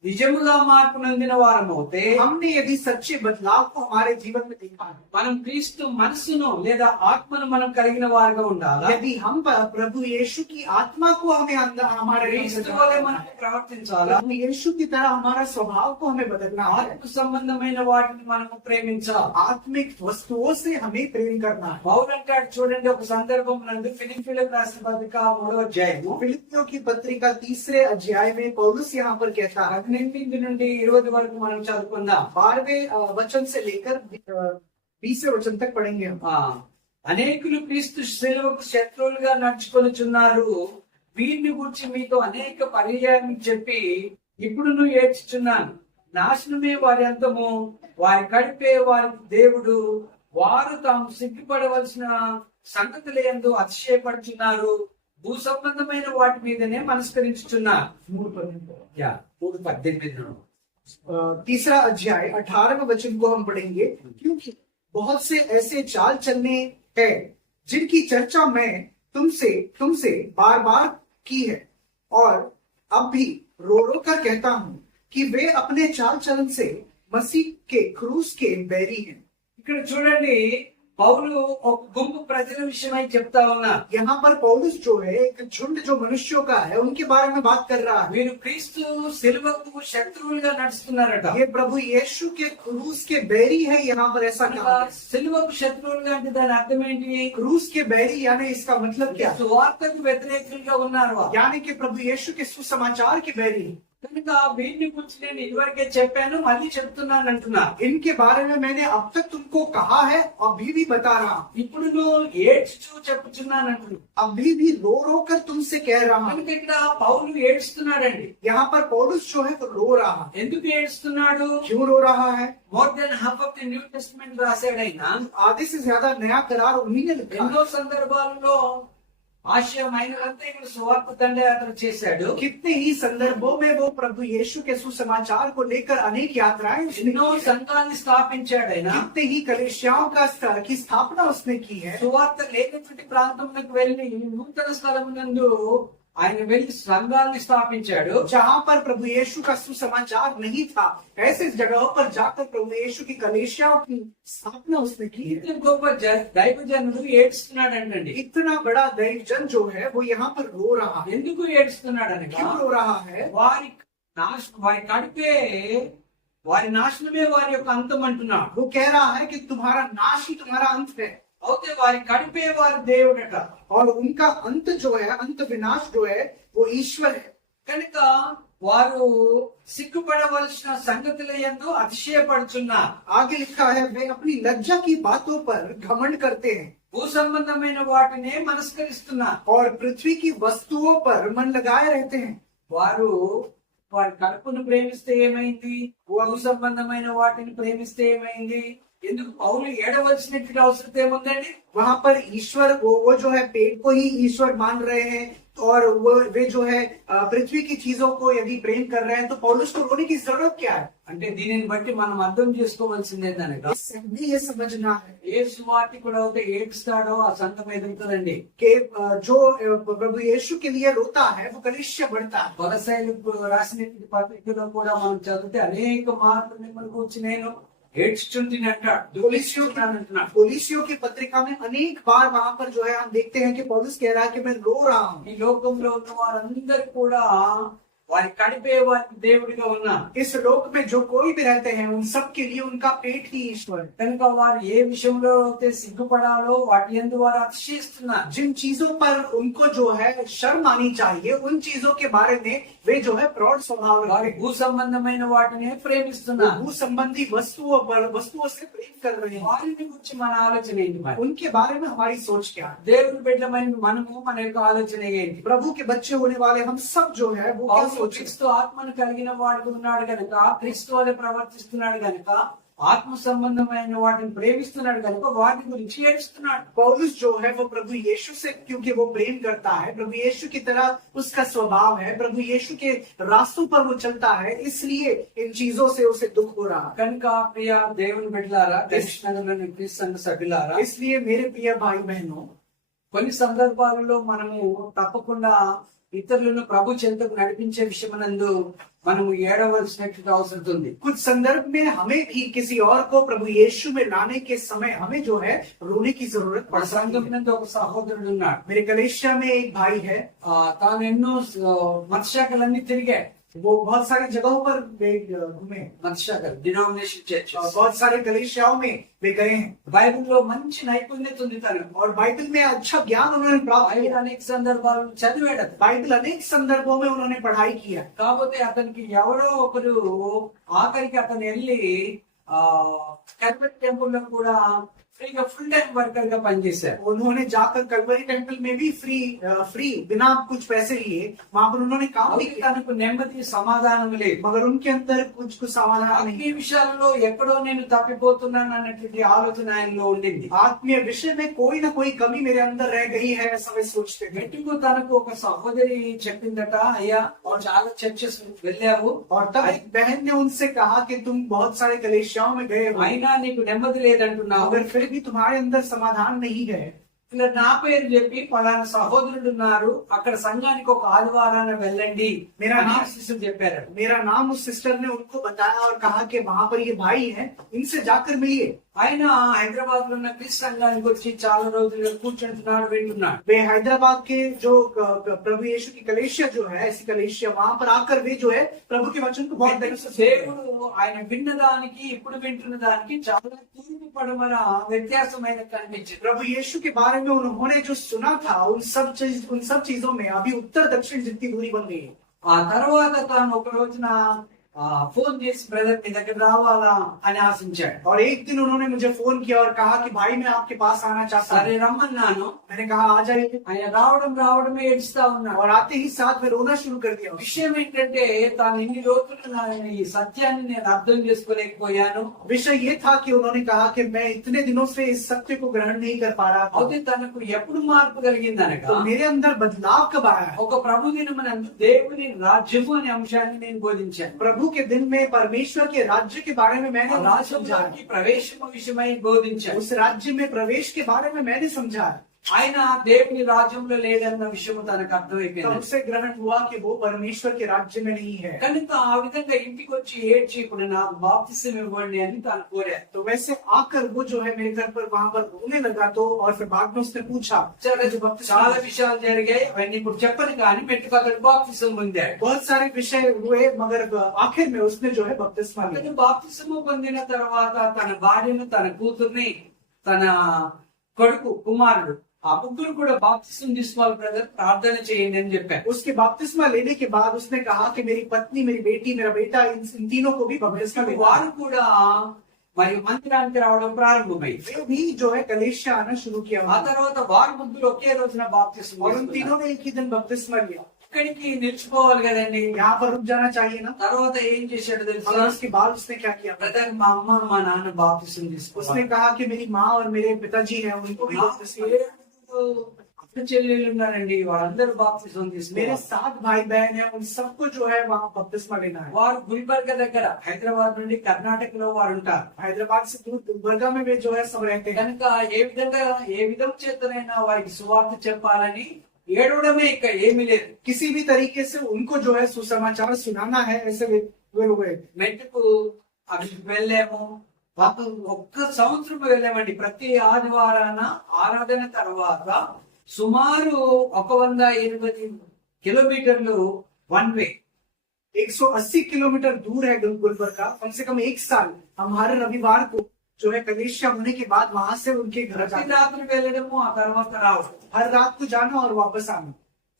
నిజముగా మార్పు నొందిన వారమవుతే हमने यदि सच्चे बदलाव को हमारे जीवन में देखा है, మనం క్రీస్తు మనసును లేదా ఆత్మను మనం కలిగిన వారుగా ఉండాలా. यदि हम प्रभु यीशु की आत्मा को हमें अंदर हमारे अंदर క్రీస్తు వలె बनाना మనం है, ప్రవర్తించాలా. प्रभु यीशु की तरह हमारा स्वभाव को हमें बदलना है, ఆత్మ సంబంధమైన వాటిని మనము ప్రేమించాలి. आत्मिक वस्तुओं से हमें प्रेम करना है। పౌలు అంటాడు చూడండి, ఒక సందర్భం నందు ఫిలిప్పీయులకు రాసిన పత్రిక 3వ అధ్యాయము फिलिप्पियों की पत्रिका 3 अध्याय में पौलुस यहाँ पर कहता है, 18 నుండి 20 వరకు మనం చదువుకుందాం. 12वें वचन से लेकर 20वें वचन तक पढ़ेंगे हम। ఆ, అనేకులు క్రీస్తు శిలువకు శత్రువులుగా నడుచుకొనుచున్నారు. వీరిని గురించి మీతో అనేక పర్యాయం చెప్పి ఇప్పుడు నువ్వు ఏడ్చుచున్నాను. నాశనమే వారి అంతము, వారి కడిపే వారి దేవుడు. వారు తాము సిగ్గుపడవలసిన సంగతుల యందు అతిశయపడుచున్నారు. భూ సంబంధమైన వాటి మీదనే మనస్కరించుచున్నారు. 3:18 तीसरा अध्याय 18वें वचन को हम पढ़ेंगे, क्योंकि बहुत से ऐसे चाल चलने हैं जिनकी चर्चा मैं तुमसे बार बार की है, और अब भी रो रो कर कहता हूँ कि वे अपने चाल चलन से मसीह के क्रूस के बैरी हैं। ఇక్కడ చూడండి, పౌలు ఒక గుంపు ప్రజల విషయమై చెప్తా ఉన్నా. यहाँ पर पौलुस जो है एक झुंड जो मनुष्यों का है उनके बारे में बात कर रहा है। వీరు క్రీస్తు శిలువకు శత్రువులుగా నడుస్తున్నారట. ये प्रभु यीशु के क्रूस के बैरी है, यहाँ पर ऐसा कहा है। శిలువకు శత్రువులుగా అంటే దాని అర్థం ఏంటి? क्रूस के बैरी यानी इसका मतलब क्या? సువార్తకు వ్యతిరేకులుగా ఉన్నారు వారు. यानी कि प्रभु यीशु के सुसमाचार के बैरी। కనుక వీరిని గురించి నేను ఇదివరకే చెప్పాను, మళ్ళీ చెప్తున్నాను అంటున్నా. इनके बारे में मैंने अब तक तुमको कहा है, अभी भी बता रहा हूँ, ఇప్పుడు నువ్వు ఏడ్చుచూ చెప్తున్నాను అంటున్నా. अभी भी रो रो कर तुमसे कह रहा हूँ। కనుక ఇక్కడ పౌలు ఏడుస్తున్నాడండి. यहाँ पर पौलुस जो है वो रो रहा है। ఎందుకు ఏడుస్తున్నాడు? क्यों रो रहा है? More than half of the New Testament రాశాడైనా आधे से ज्यादा नया करार उन्हीं ने लिखा है। ఎన్నో సందర్భాలలో ఆశయమైనంతా ఇక్కడ సువార్త దండయాత్ర చేశాడు. कितने ही संदर्भों में वो प्रभु यीशु के सुसमाचार को लेकर अनेक यात्राएं उसने ఎన్నో की है। సంఘాన్ని స్థాపించాడు ఆయన. कितने ही कलीसियाओं की स्थापना उसने की है। సువార్త లేనటువంటి ప్రాంతంలోకి వెళ్లి నూతన స్థలమునందు ఆయన వెళ్లి సంఘాన్ని స్థాపించాడు. जहाँ पर प्रभु यीशु का सुसमाचार नहीं था, ऐसे जगहों पर जाकर प्रभु यीशु की कलीसियाओं की स्थापना उसने की है। ఇంత గొప్ప దైవజనుడు ఏడుస్తున్నాడండి. इतना बड़ा दैवजन जो है वो यहाँ पर रो रहा है। ఎందుకు ఏడుస్తున్నాడు అనగా क्यों रो रहा है? వారి కడిపే వారి నాశనమే వారి యొక్క అంతం అంటున్నాడు. वो कह रहा है कि तुम्हारा नाश ही तुम्हारा अंत है, అయితే వారి కడిపే వారి దేవుడట. और उनका अंत जो है, अंत विनाश जो है वो ईश्वर है। కనుక వారు సిగ్గుపడవలసిన సంగతుల యందు అతిశయపడుచున్నారు. आगे लिखा है, वे अपनी लज्जा की बातों पर घमंड करते हैं భూ సంబంధమైన వాటినే మనస్కరిస్తున్నారు. और पृथ्वी की वस्तुओं पर मन लगाए रहते हैं। వారు వారి కడుపును ప్రేమిస్తే ఏమైంది? భూ సంబంధమైన వాటిని ప్రేమిస్తే ఏమైంది? ఎందుకు పౌలు ఏడవలసినటువంటి అవసరం ఏముందండి? वहां पर ईश्वर वो जो है पेट को ही ईश्वर मान रहे हैं, और वे जो है पृथ्वी की चीजों को यदि प्रेम कर रहे हैं, तो पौलुस को रोने की जरूरत क्या है? అంటే దీనిని బట్టి మనం అర్థం చేసుకోవాల్సింది ఏంటనగా, हमें ये समझना है ఏ సువార్తికుడు అయితే ఏడుస్తాడో ఆ సంఘం ఎదుగుతుందండి. कि जो प्रभु यीशु के लिए रोता है वो कलीसिया बढ़ता है। కొలసైలకు రాసినటువంటి పత్రికలో కూడా మనం చదివితే అనేక మార్లు మిమ్మల్ని కూర్చి నేను ఏడ్చుచుంటిని అంటాడు. దుఃఖిస్తున్నానంటున్నాడు. कोलिसियों की पत्रिका में अनेक बार वहां पर जो है हम देखते हैं कि पौलुस कह रहा है कि मैं रो रहा हूँ। ఈ లోకంలో ఉన్న వారందరూ కూడా వారి కడిపే వారికి దేవుడిగా ఉన్నారు. इस लोक में जो कोई भी रहते हैं उन सब के लिए उनका पेट ही ईश्वर है। కనుక వారు ఏ విషయంలో అయితే సిగ్గుపడాలో వాటి యందు వారు అతిశయిస్తున్నారు. जिन चीजों पर उनको जो है शर्म आनी चाहिए उन चीजों के बारे में वे जो है प्रौढ़ स्वभाव వారు रखते हैं। భూ సంబంధమైన వాటిని ప్రేమిస్తున్నారు. भू संबंधी वस्तुओं से प्रेम कर रहे हैं। వారిని గురించి మన ఆలోచన ఏంటి మరి? उनके बारे में हमारी सोच क्या है? దేవుని బిడ్డలమైన మనము మన యొక్క ఆలోచన ఏంటి? प्रभु के बच्चे होने वाले हम सब जो है वो क्या పౌలు सोच క్రీస్తు ఆత్మను కలిగిన వాడుకు ఉన్నాడు కనుక, క్రీస్తు వలె ప్రవర్తిస్తున్నాడు కనుక, ఆత్మ సంబంధమైన వాటిని ప్రేమిస్తున్నాడు కనుక వాటి గురించి ఏడుస్తున్నాడు. पौलुस जो है वो प्रभु यीशु से क्योंकि वो प्रेम करता है, प्रभु यीशु की तरह उसका स्वभाव है, प्रभु यीशु के रास्तों पर वो चलता है, इसलिए इन चीजों से उसे दुख हो रहा है। కనుక ప్రియ దేవుని బిడ్డలారా, కృష్ణలోని క్రీస్తు సంఘ సభ్యులారా, इसलिए मेरे प्रिय भाई बहनों, కొన్ని సందర్భాలలో మనము తప్పకుండా ఇతరులను ప్రభు చెంతకు నడిపించే విషయమనందు మనము ఏడవలసినటువంటి అవసరం ఉంది. कुछ संदर्भ में हमें भी किसी और को प्रभु यीशु में लाने के समय हमें जो है रोने की जरूरत మన पड़ సంఘం सकती है। నందు ఒక సహోదరుడు ఉన్నాడు. मेरे कलेशिया में एक भाई है, తాను ఎన్నో మతశాఖలన్నీ తిరిగాడు. वो बहुत सारी जगहों पर वे घूमे, మతశాఖలు, డినామినేషన్ చర్చ్. बहुत सारे कलेशियाओं में वे गए हैं బైబిల్లో మంచి నైపుణ్యత ఉంది తనకు. और बाइबल में अच्छा ज्ञान उन्होंने प्राप्त బైబిల్ किया। అనేక సందర్భాలను చదివాడు అతను. बाइबल अनेक संदर्भों में उन्होंने पढ़ाई किया। కాకపోతే అతనికి ఎవరో ఒకరు ఆఖరికి అతను వెళ్ళి కల్వరీ టెంపుల్ లో కూడా ఫ్రీగా ఫుల్ టైం వర్కర్ గా పనిచేశారు. उन्होंने जाकर कलवरी टेम्पल में भी फ्री बिना कुछ पैसे लिए वहां पर उन्होंने काम भी అవును, किया, తనకు నెమ్మది సమాధానం లేదు. मगर उनके अंदर कुछ समाधान नहीं। ఆత్మీయ విషయాల్లో ఎక్కడో నేను తప్పిపోతున్నాను అన్నటువంటి ఆలోచన ఆయనలో ఉండింది. आत्मीय विषय में कोई ना कोई कमी मेरे अंदर रह गई है, ऐसा वे सोचते थे। మెట్టుకు తనకు ఒక సహోదరి చెప్పిందట, అయ్యా చాలా చర్చెస్ వెళ్ళావు, और तब एक बहन ने उनसे कहा कि तुम बहुत सारे कलेशियाओं में गए हो, అయినా నీకు నెమ్మది లేదంటున్నావు. मगर फिर भी तुम्हारे अंदर समाधान नहीं है। ఇలా నా పేరు చెప్పి పలానా సహోదరుడు ఉన్నారు, అక్కడ సంఘానికి ఒక ఆదివారాన వెళ్ళండి मेरा అని नाम శిష్యులు చెప్పారు. मेरा नाम उस सिस्टर ने उनको बताया और कहा कि वहां पर ये भाई हैं, इनसे जाकर मिलिए। ఆయన హైదరాబాద్ లో ఉన్న క్రీస్తు సంఘానికి వచ్చి చాలా రోజులుగా కూర్చుంటున్నాడు, వింటున్నాడు. वे हैदराबाद के जो प्रभु यीशु की कलेशिया जो है, ऐसी कलेशिया, वहां पर आकर वे जो है प्रभु के वचन को बहुत देर से దేవుడు ఆయన విన్న దానికి ఇప్పుడు వింటున్న దానికి చాలా తూర్పు పడమర వ్యత్యాసమైన కనిపించింది. प्रभु यीशु के बारे में उन्होंने जो सुना था उन सब चीजों में अभी उत्तर दक्षिण जितनी दूरी बन गई है। ఆ తర్వాత తాను ఒక రోజున ఫోన్ చేసి బ్రదర్ మీ దగ్గర రావాలా అని ఆశించాడు. और एक दिन उन्होंने मुझे फोन किया और कहा कि भाई मैं आपके पास आना चाहता సరే हूँ। రమ్మన్నాను. मैंने कहा आ जाइए, ఆయన రావడమే ఏడుస్తా ఉన్నాడు. और आते ही साथ में रोना शुरू कर दिया। విషయం ఏంటంటే తాను ఇన్ని రోజులు ఈ సత్యాన్ని నేను అర్థం చేసుకోలేకపోయాను. विषय ये था कि उन्होंने कहा कि मैं इतने दिनों से इस सत्य को ग्रहण नहीं कर पा रहा था। అయితే తనకు ఎప్పుడు మార్పు కలిగిందనగా, तो मेरे अंदर बदलाव कब आया? ఒక ప్రభు దినమునందు దేవుని రాజ్యము అనే అంశాన్ని నేను బోధించాను. प्रभु के दिन में परमेश्वर के राज्य के बारे में मैंने उनको समझाया। రాజ్యంలోకి ప్రవేశము విషయమై బోధించాను. उस राज्य में प्रवेश के बारे में मैंने समझाया। ఆయన దేవుని రాజ్యంలో లేదన్న విషయము తనకు तब అర్థమైపోయింది. उसे ग्रहण हुआ कि वो परमेश्वर के राज्य में नहीं है। కనుక ఆ విధంగా ఇంటికి వచ్చి ఏడ్చి ఇప్పుడు నాకు బాప్తిసం ఇవ్వండి అని తాను కోరారు. तो वैसे आकर वो जो है मेरे घर पर वहां पर रोने लगा। तो और फिर बाद में उसने पूछा, చాలా విషయాలు జరిగాయి, అవన్నీ ఇప్పుడు చెప్పను కానీ మెట్టుకు అతడు బాప్తిసం పొందాడు. बहुत सारे विषय हुए, मगर आखिर में उसने जो है बपतिस्मा लिया। అతను బాప్తిసము పొందిన తర్వాత తన భార్యను, తన కూతుర్ని, తన కొడుకు, కుమారుడు, ఆ ముగ్గురు కూడా బాప్తిసం తీసుకోవాలి బ్రదర్, ప్రార్థన చేయండి అని చెప్పారు. उसके बपतिस्मा लेने के बाद उसने कहा कि मेरी पत्नी, मेरी बेटी, मेरा बेटा, इन तीनों को भी बपतिस्मा लेना है। వారు కూడా మరి మందిరానికి రావడం ప్రారంభమైంది. वे भी जो है कलेशिया आना शुरू किया। ఆ తర్వాత వారు ముగ్గురు ఒకే రోజున బాప్తిసం और उन తీసుకున్నారు. तीनों ने एक ही दिन बपतिस्मा लिया। ఇక్కడికి నిలిచిపోవాలి కదండి. यहाँ पर रुक जाना चाहिए ना। తర్వాత ఏం చేశాడు తెలుసా? और उसके बाद उसने क्या किया? బ్రదర్ మా అమ్మ మా నాన్న బాప్తిసం उसने తీసుకోవాలి. कहा कि मेरी माँ और मेरे पिताजी हैं, उनको भी నాకు बपतिस्मा लिया। 7 అక్క చెల్లెళ్ళు ఉన్నారండి, వాళ్ళందరూ బాప్తిసం मेरे తీసుకోవాలి. 7 भाई बहन हैं, उन सबको जो है वहाँ बपतिस्मा लेना है। వారు గుల్బర్గా దగ్గర, హైదరాబాద్ నుండి కర్ణాటకలో వారు ఉంటారు. हैदराबाद से दूर गुलबर्गा में वे जो है सब रहते हैं। కనుక ఏ విధం చేతనైనా వారికి సువార్త చెప్పాలని ఏడవడమే, ఇక ఏమీ లేదు. किसी भी तरीके से उनको जो है सुसमाचार सुनाना है, ऐसे वे लोग हैं। మెట్టుకు అక్కడికి వెళ్ళాము. ఒక్క సంవత్సరం వెళ్ళామండి. ప్రతి ఆదివారాన ఆరాధన తర్వాత సుమారు 180 కిలోమీటర్లు వన్ వే. 180 किलोमीटर दूर है गुलबर्गा। कम से कम 1 साल हम हर रविवार को जो है कलेशिया होने के बाद वहां से उनके घर ప్రతి जाते, రాత్రి వెళ్ళడము ఆ తర్వాత రావడం. हर रात को जाना और वापस आना।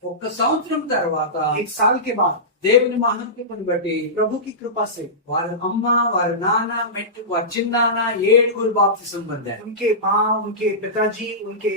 ఒక్క సంవత్సరం తర్వాత 1 साल के बाद దేవుని మహత్యమును బట్టి प्रभु की कृपा से వారి అమ్మ వారి నాన్న మెట్టు వారి చిన్నాన్న 7 బాప్తిసం పొందారు. उनके माँ, उनके पिताजी, उनके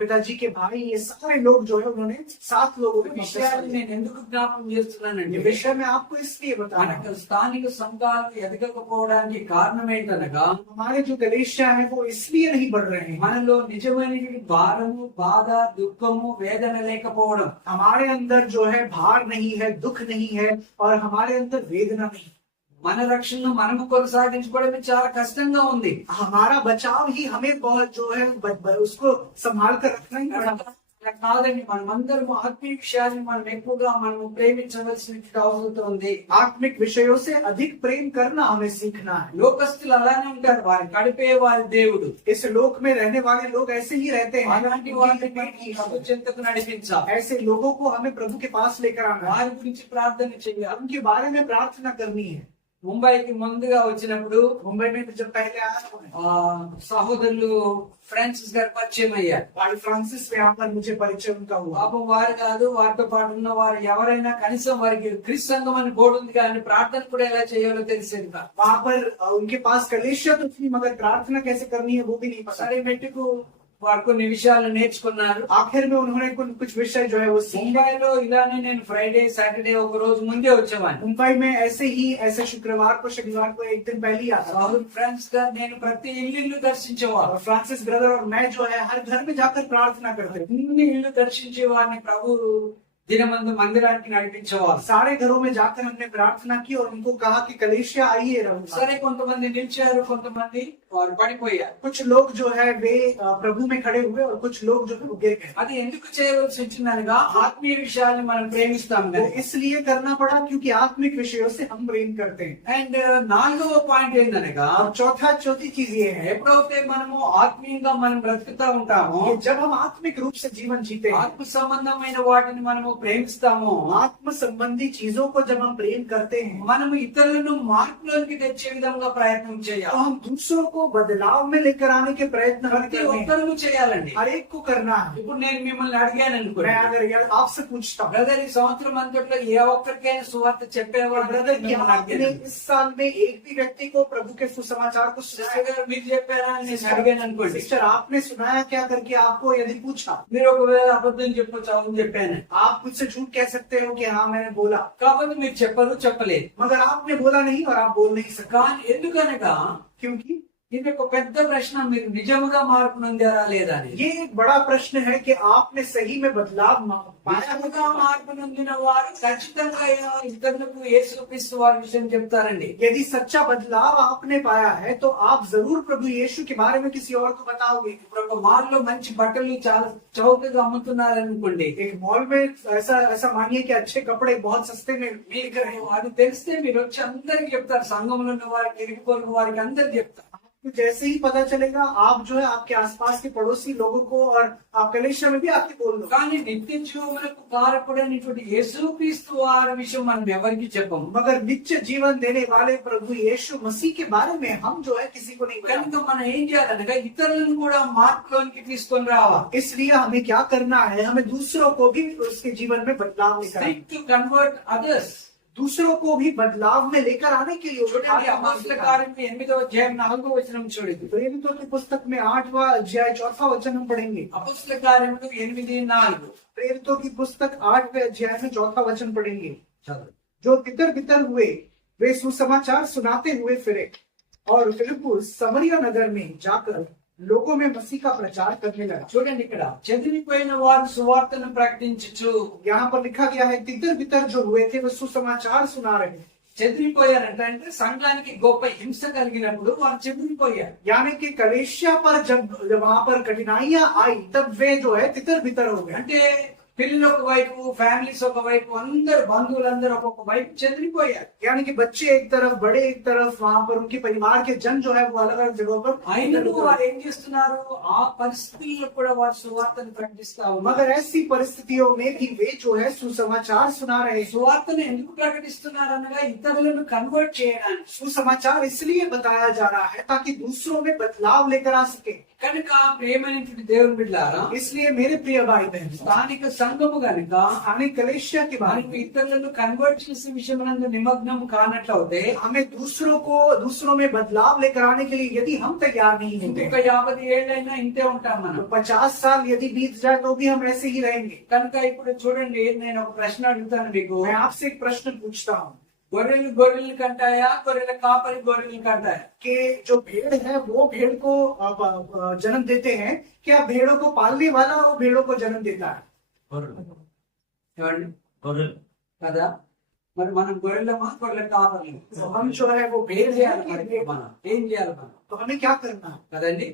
पिताजी के भाई, ये सारे लोग जो है उन्होंने 7 लोगों ఈ को बपतिस्मा విషయాన్ని दिया। నేను ఎందుకు జ్ఞాపకం ये చేస్తున్నానంటే विषय मैं आपको इसलिए बता रहा మనకు हूँ, స్థానిక సంఘాలు ఎదగకపోవడానికి కారణం ఏంటనగా हमारे जो कलेशिया है वो इसलिए नहीं बढ़ रहे हैं, మనలో నిజమైన భారము బాధ దుఃఖము వేదన లేకపోవడం. हमारे अंदर जो है भार नहीं है, दुख नहीं है, और हमारे अंदर वेदना नहीं। మన రక్షణను మనము కొనసాగించుకోవడం చాలా కష్టంగా ఉంది. हमारा बचाव ही हमें बहुत जो है उसको संभाल कर रखना ही पड़ा। అలా కాదండి, మనమందరం ఆత్మీయ విషయాన్ని మనం ఎక్కువగా మనము ప్రేమించవలసిన అవసరం ఉంది. आत्मिक विषयों से अधिक प्रेम करना हमें सीखना है। లోకస్తులు అలానే ఉంటారు, వారి కడిపే వారి దేవుడు. इस लोक में रहने वाले लोग ऐसे ही रहते हैं। అలాంటి వారిని ప్రభు చెంతకు నడిపించాలి. ऐसे लोगों को हमें प्रभु के पास लेकर आना है, వారి గురించి ప్రార్థన చేయాలి. उनके बारे में प्रार्थना करनी है। ముంబైకి ముందుగా వచ్చినప్పుడు मुंबई में जब पहले आया तो ఆ సహోదరులు ఫ్రాన్సిస్ గారు పరిచయం అయ్యారు. भाई फ्रांसिस में यहाँ पर मुझे परिचय उनका हुआ। పాపం వారు కాదు, వారితో పాటు ఉన్న వారు ఎవరైనా కనీసం వారికి క్రీస్తు సంఘం అని బోర్డు ఉంది కానీ ప్రార్థన కూడా ఎలా చేయాలో తెలిసేది కాదు. वहाँ पर उनके पास कलेशिया तो थी, मगर प्रार्थना कैसे करनी है वो भी नहीं पता। సరే మెట్టుకు వారు కొన్ని విషయాలు నేర్చుకున్నారు. आखिर में उन्होंने कुछ विषय जो है वो सीखे। ముంబైలో ఇలానే నేను ఫ్రైడే సాటర్డే ఒక రోజు ముందే వచ్చేవాడిని. मुंबई में ऐसे शुक्रवार को शनिवार को एक दिन पहले ही आता था। రాహుల్ ఫ్రాన్స్ గారు నేను ప్రతి ఇల్లు దర్శించేవారు. और फ्रांसिस ब्रदर और मैं जो है हर घर में जाकर प्रार्थना करते थे। అన్ని ఇల్లు దర్శించే వారిని ప్రభు దినమందు మందిరానికి నడిపించేవారు. सारे घरों में जाकर हमने प्रार्थना की और उनको कहा कि कलेशिया आइए रहूंगा। సరే కొంతమంది నిలిచారు, కొంతమంది వారు పడిపోయారు. कुछ लोग जो है वे प्रभु में खड़े हुए और कुछ लोग जो है वो गिर गए। అది ఎందుకు చేయవలసి వచ్చిందనగా ఆత్మీయ విషయాన్ని మనం ప్రేమిస్తాం वो కదా. इसलिए करना पड़ा क्योंकि आत्मिक विषयों से हम प्रेम करते हैं। అండ్ నాలుగవ పాయింట్ ఏంటనగా और चौथी चीज ये है ఎప్పుడైతే మనము ఆత్మీయంగా మనం బ్రతుకుతా ఉంటామో, कि जब हम आत्मिक रूप से जीवन जीते हैं, ఆత్మ సంబంధమైన వాటిని మనము ప్రేమిస్తామో, आत्म संबंधी चीजों को जब हम प्रेम करते हैं, మనము ఇతరులను మార్పులోనికి తెచ్చే విధంగా ప్రయత్నం तो చేయాలి. हम दूसरों को बदलाव में लेकर आने के प्रयत्न ప్రతి करते हैं। ఒక్కరు చేయాలండి. हर एक को करना है। ఇప్పుడు నేను మిమ్మల్ని అడిగాను అనుకోండి, मैं अगर यार आपसे पूछता हूँ, బ్రదర్ ఈ సంవత్సరం అంతట్లో ఏ ఒక్కరికైనా సువార్త చెప్పేవా? ब्रदर क्या आपने इस साल में एक भी व्यक्ति को प्रभु के सुसमाचार को सुनाया? గారు మీరు చెప్పారా అని నేను అడిగాను అనుకోండి, सिस्टर आपने सुनाया क्या करके आपको यदि पूछा, మీరు ఒకవేళ అబద్ధం చెప్పొచ్చు, అవును చెప్పాను. आप मुझसे झूठ कह सकते हो कि हाँ मैंने बोला, కాబట్టి మీరు చెప్పరు, చెప్పలేదు. मगर आपने बोला नहीं और आप बोल नहीं सकते। కానీ ఎందుకనగా क्योंकि ఇది ఒక పెద్ద ప్రశ్న, మీరు నిజముగా మార్పు నొందారా లేదా అని. ये एक बड़ा प्रश्न है कि आपने सही में बदलाव पाया నిజముగా होगा। మార్పు నొందిన వారు ఖచ్చితంగా ఇతరులకు యేసుక్రీస్తు వారి విషయం చెప్తారండి. यदि सच्चा बदलाव आपने पाया है तो आप जरूर प्रभु यीशु के बारे में किसी और को बताओगे। ఇప్పుడు ఒక మాల్ లో మంచి బట్టలు చాలా చౌకగా అమ్ముతున్నారనుకోండి, एक मॉल में ऐसा मानिए कि अच्छे कपड़े बहुत सस्ते में मिल మీకు रहे हैं। అది తెలిస్తే మీరు వచ్చి అందరికి చెప్తారు, సంఘంలో ఉన్న వారికి ఇరుగు పొరుగు వారికి అందరికి చెప్తారు. तो जैसे ही पता चलेगा आप जो है आपके आसपास के पड़ोसी लोगों को और आप कलेशिया में भी आपके बोल दो। కానీ నిత్య జీవములకు కారకుడైనటువంటి యేసుక్రీస్తు వారి విషయం మనం ఎవరికి చెప్పము. मगर नित्य जीवन देने वाले प्रभु यीशु मसीह के बारे में हम जो है किसी को नहीं కనుక बताते। మనం ఏం చేయాలనగా ఇతరులను కూడా మార్పులోనికి తీసుకొని రావాలి. इसलिए हमें क्या करना है, हमें दूसरों को भी उसके जीवन में बदलाव लेकर आना है। Seek to convert others. दूसरों को भी बदलाव में लेकर आने के लिए చూడండి అపోస్తల కార్యం 8వ అధ్యాయం 4వ వచనం చూడండి. प्रेरितों की पुस्तक में 8वां अध्याय 4वां वचन हम पढ़ेंगे। అపోస్తల కార్యములు 8:4. प्रेरितों की पुस्तक 8वें अध्याय में 4वां वचन पढ़ेंगे। చదువు. जो तितर बितर हुए वे सुसमाचार सुनाते हुए फिरे और फिलिप्पुस समरिया नगर में जाकर लोगों में मसीह का प्रचार करने लगा। చూడండి ఇక్కడ చెదిరిపోయిన వారు సువార్తను ప్రకటించుచు. यहाँ पर लिखा गया है तितर बितर जो हुए थे वो सुसमाचार सुना रहे हैं। చెదిరిపోయారంట అంటే సంఘానికి గొప్ప హింస కలిగినప్పుడు వారు చెదిరిపోయారు. यानी कि कलेशिया पर जब वहां पर कठिनाइयां आई तब वे जो है तितर बितर हो गए। అంటే పిల్లలు ఒకవైపు, ఫ్యామిలీస్ ఒకవైపు, అందరు బంధువులందరూ ఒక్కొక్క వైపు చెదిరిపోయారు. यानी कि बच्चे एक तरफ, बड़े एक तरफ, वहां पर उनके परिवार के जन जो है वो अलग अलग जगहों पर అయినను వారు ఏం చేస్తున్నారు? ఆ పరిస్థితుల్లో కూడా వారు సువార్తను ప్రకటిస్తా ఉన్నారు. मगर ऐसी परिस्थितियों में भी वे जो है सुसमाचार सुना रहे हैं। సువార్తను ఎందుకు ప్రకటిస్తున్నారు అనగా ఇతరులను కన్వర్ట్ చేయడానికి. सुसमाचार इसलिए बताया जा रहा है ताकि दूसरों में बदलाव लेकर आ सके। కనుక ప్రేమైనటువంటి దేవుని బిడ్డలారా, इसलिए मेरे प्रिय भाई बहन, స్థానిక సంఘము గనుక हमें कलेशिया के बारे మనకు में ఇతరులను కన్వర్ట్ చేసే విషయమునందు నిమగ్నం కానట్లయితే हमें दूसरों में बदलाव लेकर आने के लिए यदि हम तैयार नहीं होते, ఇంకొక 50 ఏళ్ళైనా ఇంతే ఉంటాం మనం. तो 50 साल यदि बीत जाए तो भी हम ऐसे ही रहेंगे। కనుక ఇప్పుడు చూడండి, నేను ఒక ప్రశ్న అడుగుతాను మీకు. मैं आपसे एक प्रश्न पूछता हूँ గొర్రెలు గొర్రెలు కంటాయా, గొర్రెల కాపరి గొర్రెలు కంటాయా? कि जो भेड़ है वो भेड़ को जन्म देते हैं, क्या भेड़ों को पालने वाला वो भेड़ों को जन्म देता है? చూడండి కదా, మరి మనం గొర్రెలమా, గొర్రెల కాపర్లు? तो हम जो है वो ఏం भेड़ చేయాలి है, మరి? మనం ఏం చేయాలి మనం? तो हमें क्या करना है? కదండి,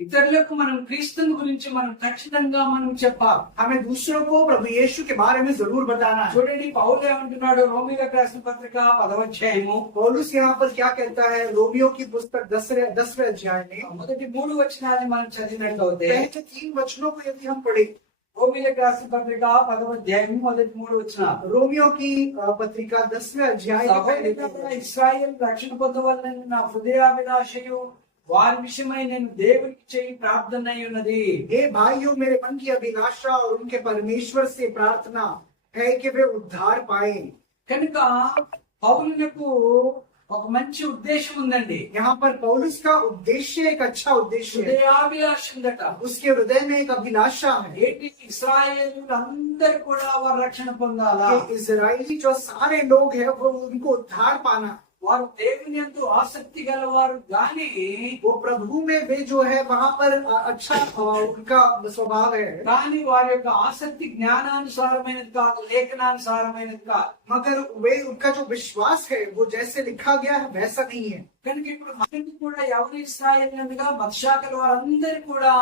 ఇతరులకు మనం క్రీస్తుని గురించి మనం ఖచ్చితంగా మనం చెప్పాలి. हमें दूसरों को प्रभु यीशु के बारे में जरूर बताना है। చూడండి, పౌలు ఏమంటున్నాడు? రోమీయులకు రాసిన పత్రిక 10వ అధ్యాయము पौलुस यहाँ पर क्या कहता है? रोमियो की पुस्तक 10वें अध्याय में మొదటి 3 వచనాన్ని మనం చదివినట్లయితే, पहले 3 वचनों को यदि हम पढ़े, రోమీయులకు రాసిన పత్రిక 10వ అధ్యాయము మొదటి 3 వచనాలు. रोमियो की पत्रिका 10वें अध्याय के पहले సహోదరులారా, ఇశ్రాయేలు రక్షణ పొందవాలని నా హృదయాభిలాషయు వారి విషయమై నేను దేవునికి చేయి ప్రార్థన అయి ఉన్నది. हे भाइयों, मेरे मन की अभिलाषा और उनके परमेश्वर से प्रार्थना है कि वे उद्धार पाए। కనుక పౌలునకు ఒక మంచి ఉద్దేశం ఉందండి. यहाँ पर पौलुस का उद्देश्य एक अच्छा उद्देश्य है। హృదయాభిలాష ఉందట. उसके हृदय में एक अभिलाषा है ఏంటి? ఇశ్రాయేలు అందరు కూడా వారు రక్షణ పొందాలా, कि इजरायली जो सारे लोग हैं वो उनको उद्धार पाना, వారు దేవుని యందు ఆసక్తి గలవారు గాని वो प्रभु में वे जो है वहां पर अच्छा उनका स्वभाव है, కానీ వారి యొక్క ఆసక్తి జ్ఞానానుసారమైనది కాదు, లేఖనానుసారమైనది కాదు. मगर वे उनका जो विश्वास है वो जैसे लिखा गया है वैसा नहीं है। కనుక ఇప్పుడు మనకి కూడా ఎవరి ఇశ్రాయేలుగా మత్స్యాకుల వారందరూ కూడా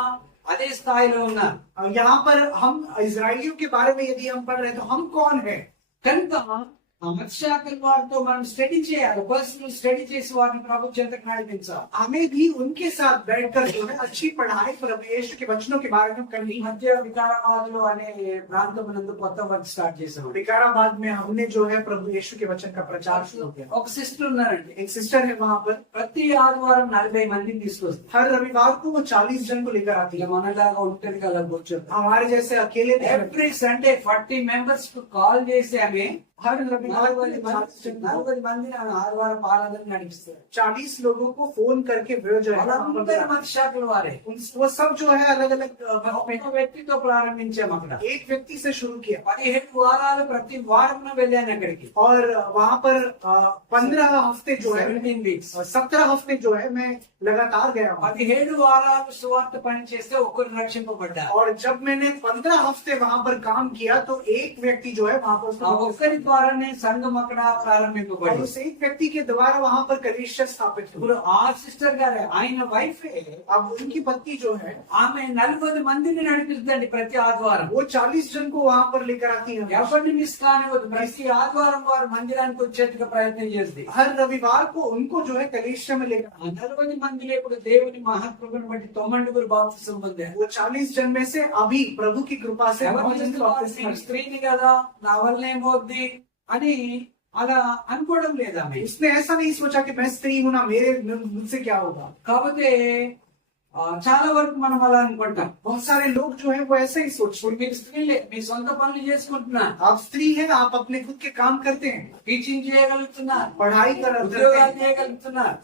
అదే స్థాయిలో ఉన్నారు. यहाँ पर हम इजरायलियों के बारे में यदि हम पढ़ रहे हैं तो हम कौन है? కనుక ఆ మత్స్యాకుల వారితో మనం స్టడీ చేయాలి, పర్సనల్ స్టడీ చేసి వారిని ప్రభు చెంతకు నడిపించాలి. हमें भी उनके साथ बैठकर जो है अच्छी पढ़ाई प्रभु यीशु के वचनों के बारे में करनी ఈ है। మధ్య వికారాబాద్ లో అనే ప్రాంతం నందు కొత్త వర్క్ స్టార్ట్ చేసాం. विकाराबाद में हमने जो है प्रभु यीशु के वचन का प्रचार शुरू किया। ఒక సిస్టర్ ఉన్నారండి, एक सिस्टर है वहां पर, ప్రతి ఆదివారం 40 మందిని తీసుకొస్తారు. हर रविवार को वो 40 जन को लेकर आती ఇక है। మనలాగా ఉంటుంది కదా కూర్చొని. हमारे जैसे अकेले नहीं रहते। ఎవ్రీ సండే 40 మెంబర్స్ కు కాల్ చేసి ఆమె हर रविवार को 40 మందిని ఆమె ఆదివారం ఆరాధన నడిపిస్తారు. 40 लोगों को फोन करके वे जो है వాళ్ళందరూ మత్స్యాకుల వారే. वो सब जो है अलग अलग ఒక వ్యక్తితో ప్రారంభించాం అక్కడ. एक व्यक्ति से शुरू किया 17 వారాలు ప్రతి వారం వెళ్ళాను అక్కడికి. और वहां पर 15 हफ्ते जो है 17 వీక్స్ 17 हफ्ते जो है मैं लगातार गया हूँ। 17 వారాలు సువార్త పని చేస్తే ఒక్కరు రక్షింపబడ్డారు. और जब मैंने 15 हफ्ते वहां पर काम किया तो एक व्यक्ति जो है वहां ఆ पर ఒక్కరి ద్వారానే సంఘం అక్కడ और ప్రారంభింపబడింది. उस एक व्यक्ति के द्वारा वहां पर कलीसिया स्थापित ఇప్పుడు हुआ। ఆ సిస్టర్ గారే, ఆయన వైఫ్ अब उनकी पत्नी जो है ఆమె 40 మందిని నడిపిస్తుందండి ప్రతి ఆదివారం. वो 40 जन को वहां पर लेकर आती है। ఎవరిని మిస్ కానివ్వదు. ప్రతి ఆదివారం వారు మందిరానికి వచ్చేట్టుగా ప్రయత్నం చేస్తుంది. हर रविवार को उनको जो है कलीसिया में लेकर ఆ 40 మందిలో ఇప్పుడు దేవుని మహాకృపను బట్టి 9 బాప్తిసం పొందారు. वो 40 जन में से अभी प्रभु की कृपा से ఎవరు 9 जन చెప్తున్నారు? बपतिस्मा నేను స్త్రీని కదా, నా వల్ల ఏమవుద్ది అని అలా అనుకోవడం లేదా ఆమె. उसने ऐसा नहीं सोचा कि मैं स्त्री हूं ना, मुझसे क्या होगा। కాకపోతే చాలా వరకు మనం అలా అనుకుంటాం. बहुत सारे लोग जो है वो ऐसा ही सोचते ఇప్పుడు మీరు స్త్రీలే, మీ సొంత పనులు చేసుకుంటున్నారు, हैं। आप स्त्री हैं, आप अपने खुद के काम करते हैं, టీచింగ్ చేయగలుగుతున్నారు, पढ़ाई करते ఉద్యోగాలు हैं, చేయగలుగుతున్నారు,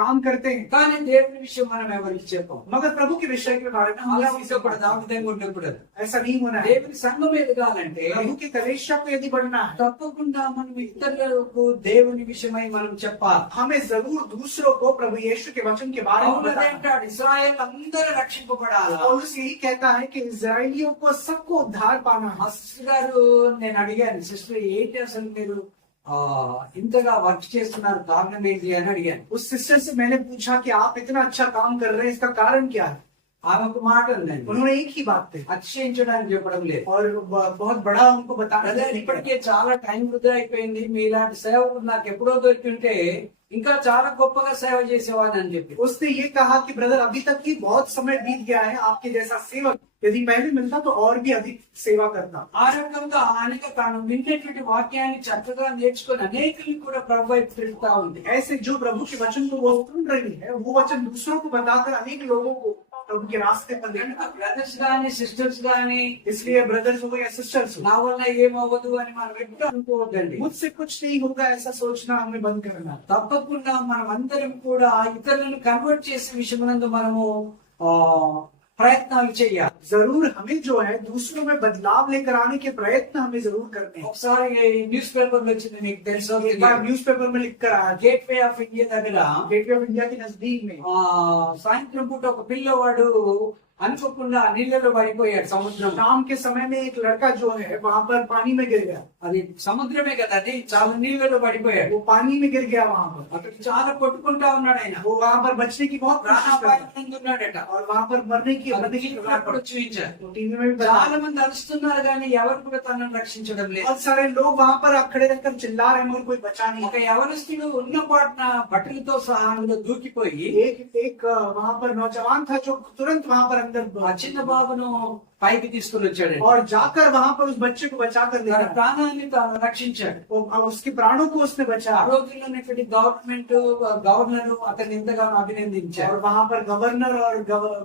काम करते हैं, కానీ దేవుని విషయం మనం ఎవరికి చెప్పాం. मगर प्रभु के विषय के बारे में हम అలా किसी से ఉండకూడదు, ఆ విధంగా ఉండకూడదు. ऐसा नहीं होना है। దేవుని సంఘం ఎదగాలంటే प्रभु के कलेशा को यदि बढ़ना है తప్పకుండా మనం ఇతరులకు దేవుని విషయమై మనం చెప్పాలి. हमें जरूर दूसरों को प्रभु यीशु के वचन के बारे में పౌలు बताना है। అంటాడు, ఇశ్రాయేల్ అందరూ రక్షింపబడాలా. पौलुस यही कहता है कि इजरायलियों को सबको उद्धार पाना మా है। సిస్టర్ గారు, నేను అడిగాను, సిస్టర్ ఏంటి అసలు మీరు ఇంతగా వర్క్ చేస్తున్నారు, కారణం ఏంటి అని అడిగాను. उस सिस्टर से मैंने पूछा कि आप इतना अच्छा काम कर रहे हैं, इसका कारण क्या है? ఆమె ఒక మాట ఉందండి, उन्होंने एक ही बात कही అతిశయించడానికి చెప్పడం లేదు. और बहुत बड़ा उनको बताना బ్రదర్, ఇప్పటికే చాలా టైం వృధా అయిపోయింది, మీలాంటి సేవకుడు నాకు ఎప్పుడో దొరికింటే ఇంకా చాలా గొప్పగా సేవ చేసేవాడిని అని చెప్పి. उसने ये कहा कि ब्रदर अभी तक ही बहुत समय बीत गया है, आपके जैसा सेवक यदि पहले मिलता तो और भी अधिक सेवा करता. ఆ రకంగా ఆయనక తాను విన్నటువంటి వాక్యాన్ని చక్కగా నేర్చుకొని అనేకుల్ని కూడా ప్రభు వైపు తిరుగుతా ఉంది. ऐसे जो प्रभु के वचन को वो सुन रही है, वो वचन दूसरों को बताकर अनेक लोगों को प्रभु के रास्ते पर కనుక लेकर. బ్రదర్స్ గాని సిస్టర్స్ గాని इसलिए ब्रदर्स हो या सिस्टर्स हो, నా వల్ల ఏమవ్వదు అని మనం ఎప్పుడు అనుకోవద్దండి. मुझसे कुछ नहीं होगा ऐसा सोचना हमें बंद करना. తప్పకుండా మనం అందరం కూడా ఇతరులను కన్వర్ట్ చేసే విషయమునందు మనము ఆ ప్రయత్నాలు చేయాలి. जरूर हमें जो है दूसरों में बदलाव लेकर आने के प्रयत्न हमें जरूर करने हैं. ఒకసారి న్యూస్ పేపర్ లో వచ్చింది, మీకు తెలుసో एक बार न्यूज़पेपर में लिख कर आया, గేట్ వే ఆఫ్ ఇండియా దగ్గర गेटवे ऑफ इंडिया के नजदीक में సాయంత్రం పూట ఒక పిల్లవాడు అనుకోకుండా నీళ్ళలో పడిపోయాడు సముద్రం. शाम के समय में एक लड़का जो है वहां पर पानी में गिर गया. అది సముద్రమే కదా, అది చాలా నీళ్ళలో పడిపోయాడు. वो पानी में गिर गया वहां पर. అక్కడ చాలా కొట్టుకుంటా ఉన్నాడు ఆయన, वो वहां पर बचने की बहुत कोशिश कर रहा था ప్రాణాపాయం ఉన్నాడట. और वहां पर मरने की कगार पर. చూపించారు. तो टीवी में भी बता. చాలా మంది అరుస్తున్నారు కానీ ఎవరు కూడా తనను రక్షించడం లేదు. बहुत सारे लोग वहां पर खड़े रहकर चिल्ला रहे हैं मगर कोई बचा नहीं. ఒక యవనస్తుడు ఉన్న పాటున బట్టలతో సహా అందులో దూకిపోయి एक वहां पर नौजवान था जो तुरंत वहां पर अंदर ఆ చిన్న బాబును పైకి తీసుకుని వచ్చాడు. और जाकर वहां पर उस बच्चे को बचाकर ले తన आया. ప్రాణాన్ని తాను రక్షించాడు. उसके प्राणों को उसने ఆ बचाया. రోజుల్లో ఉన్నటువంటి గవర్నర్ అతన్ని ఎంతగానో అభినందించారు. और वहां पर गवर्नर और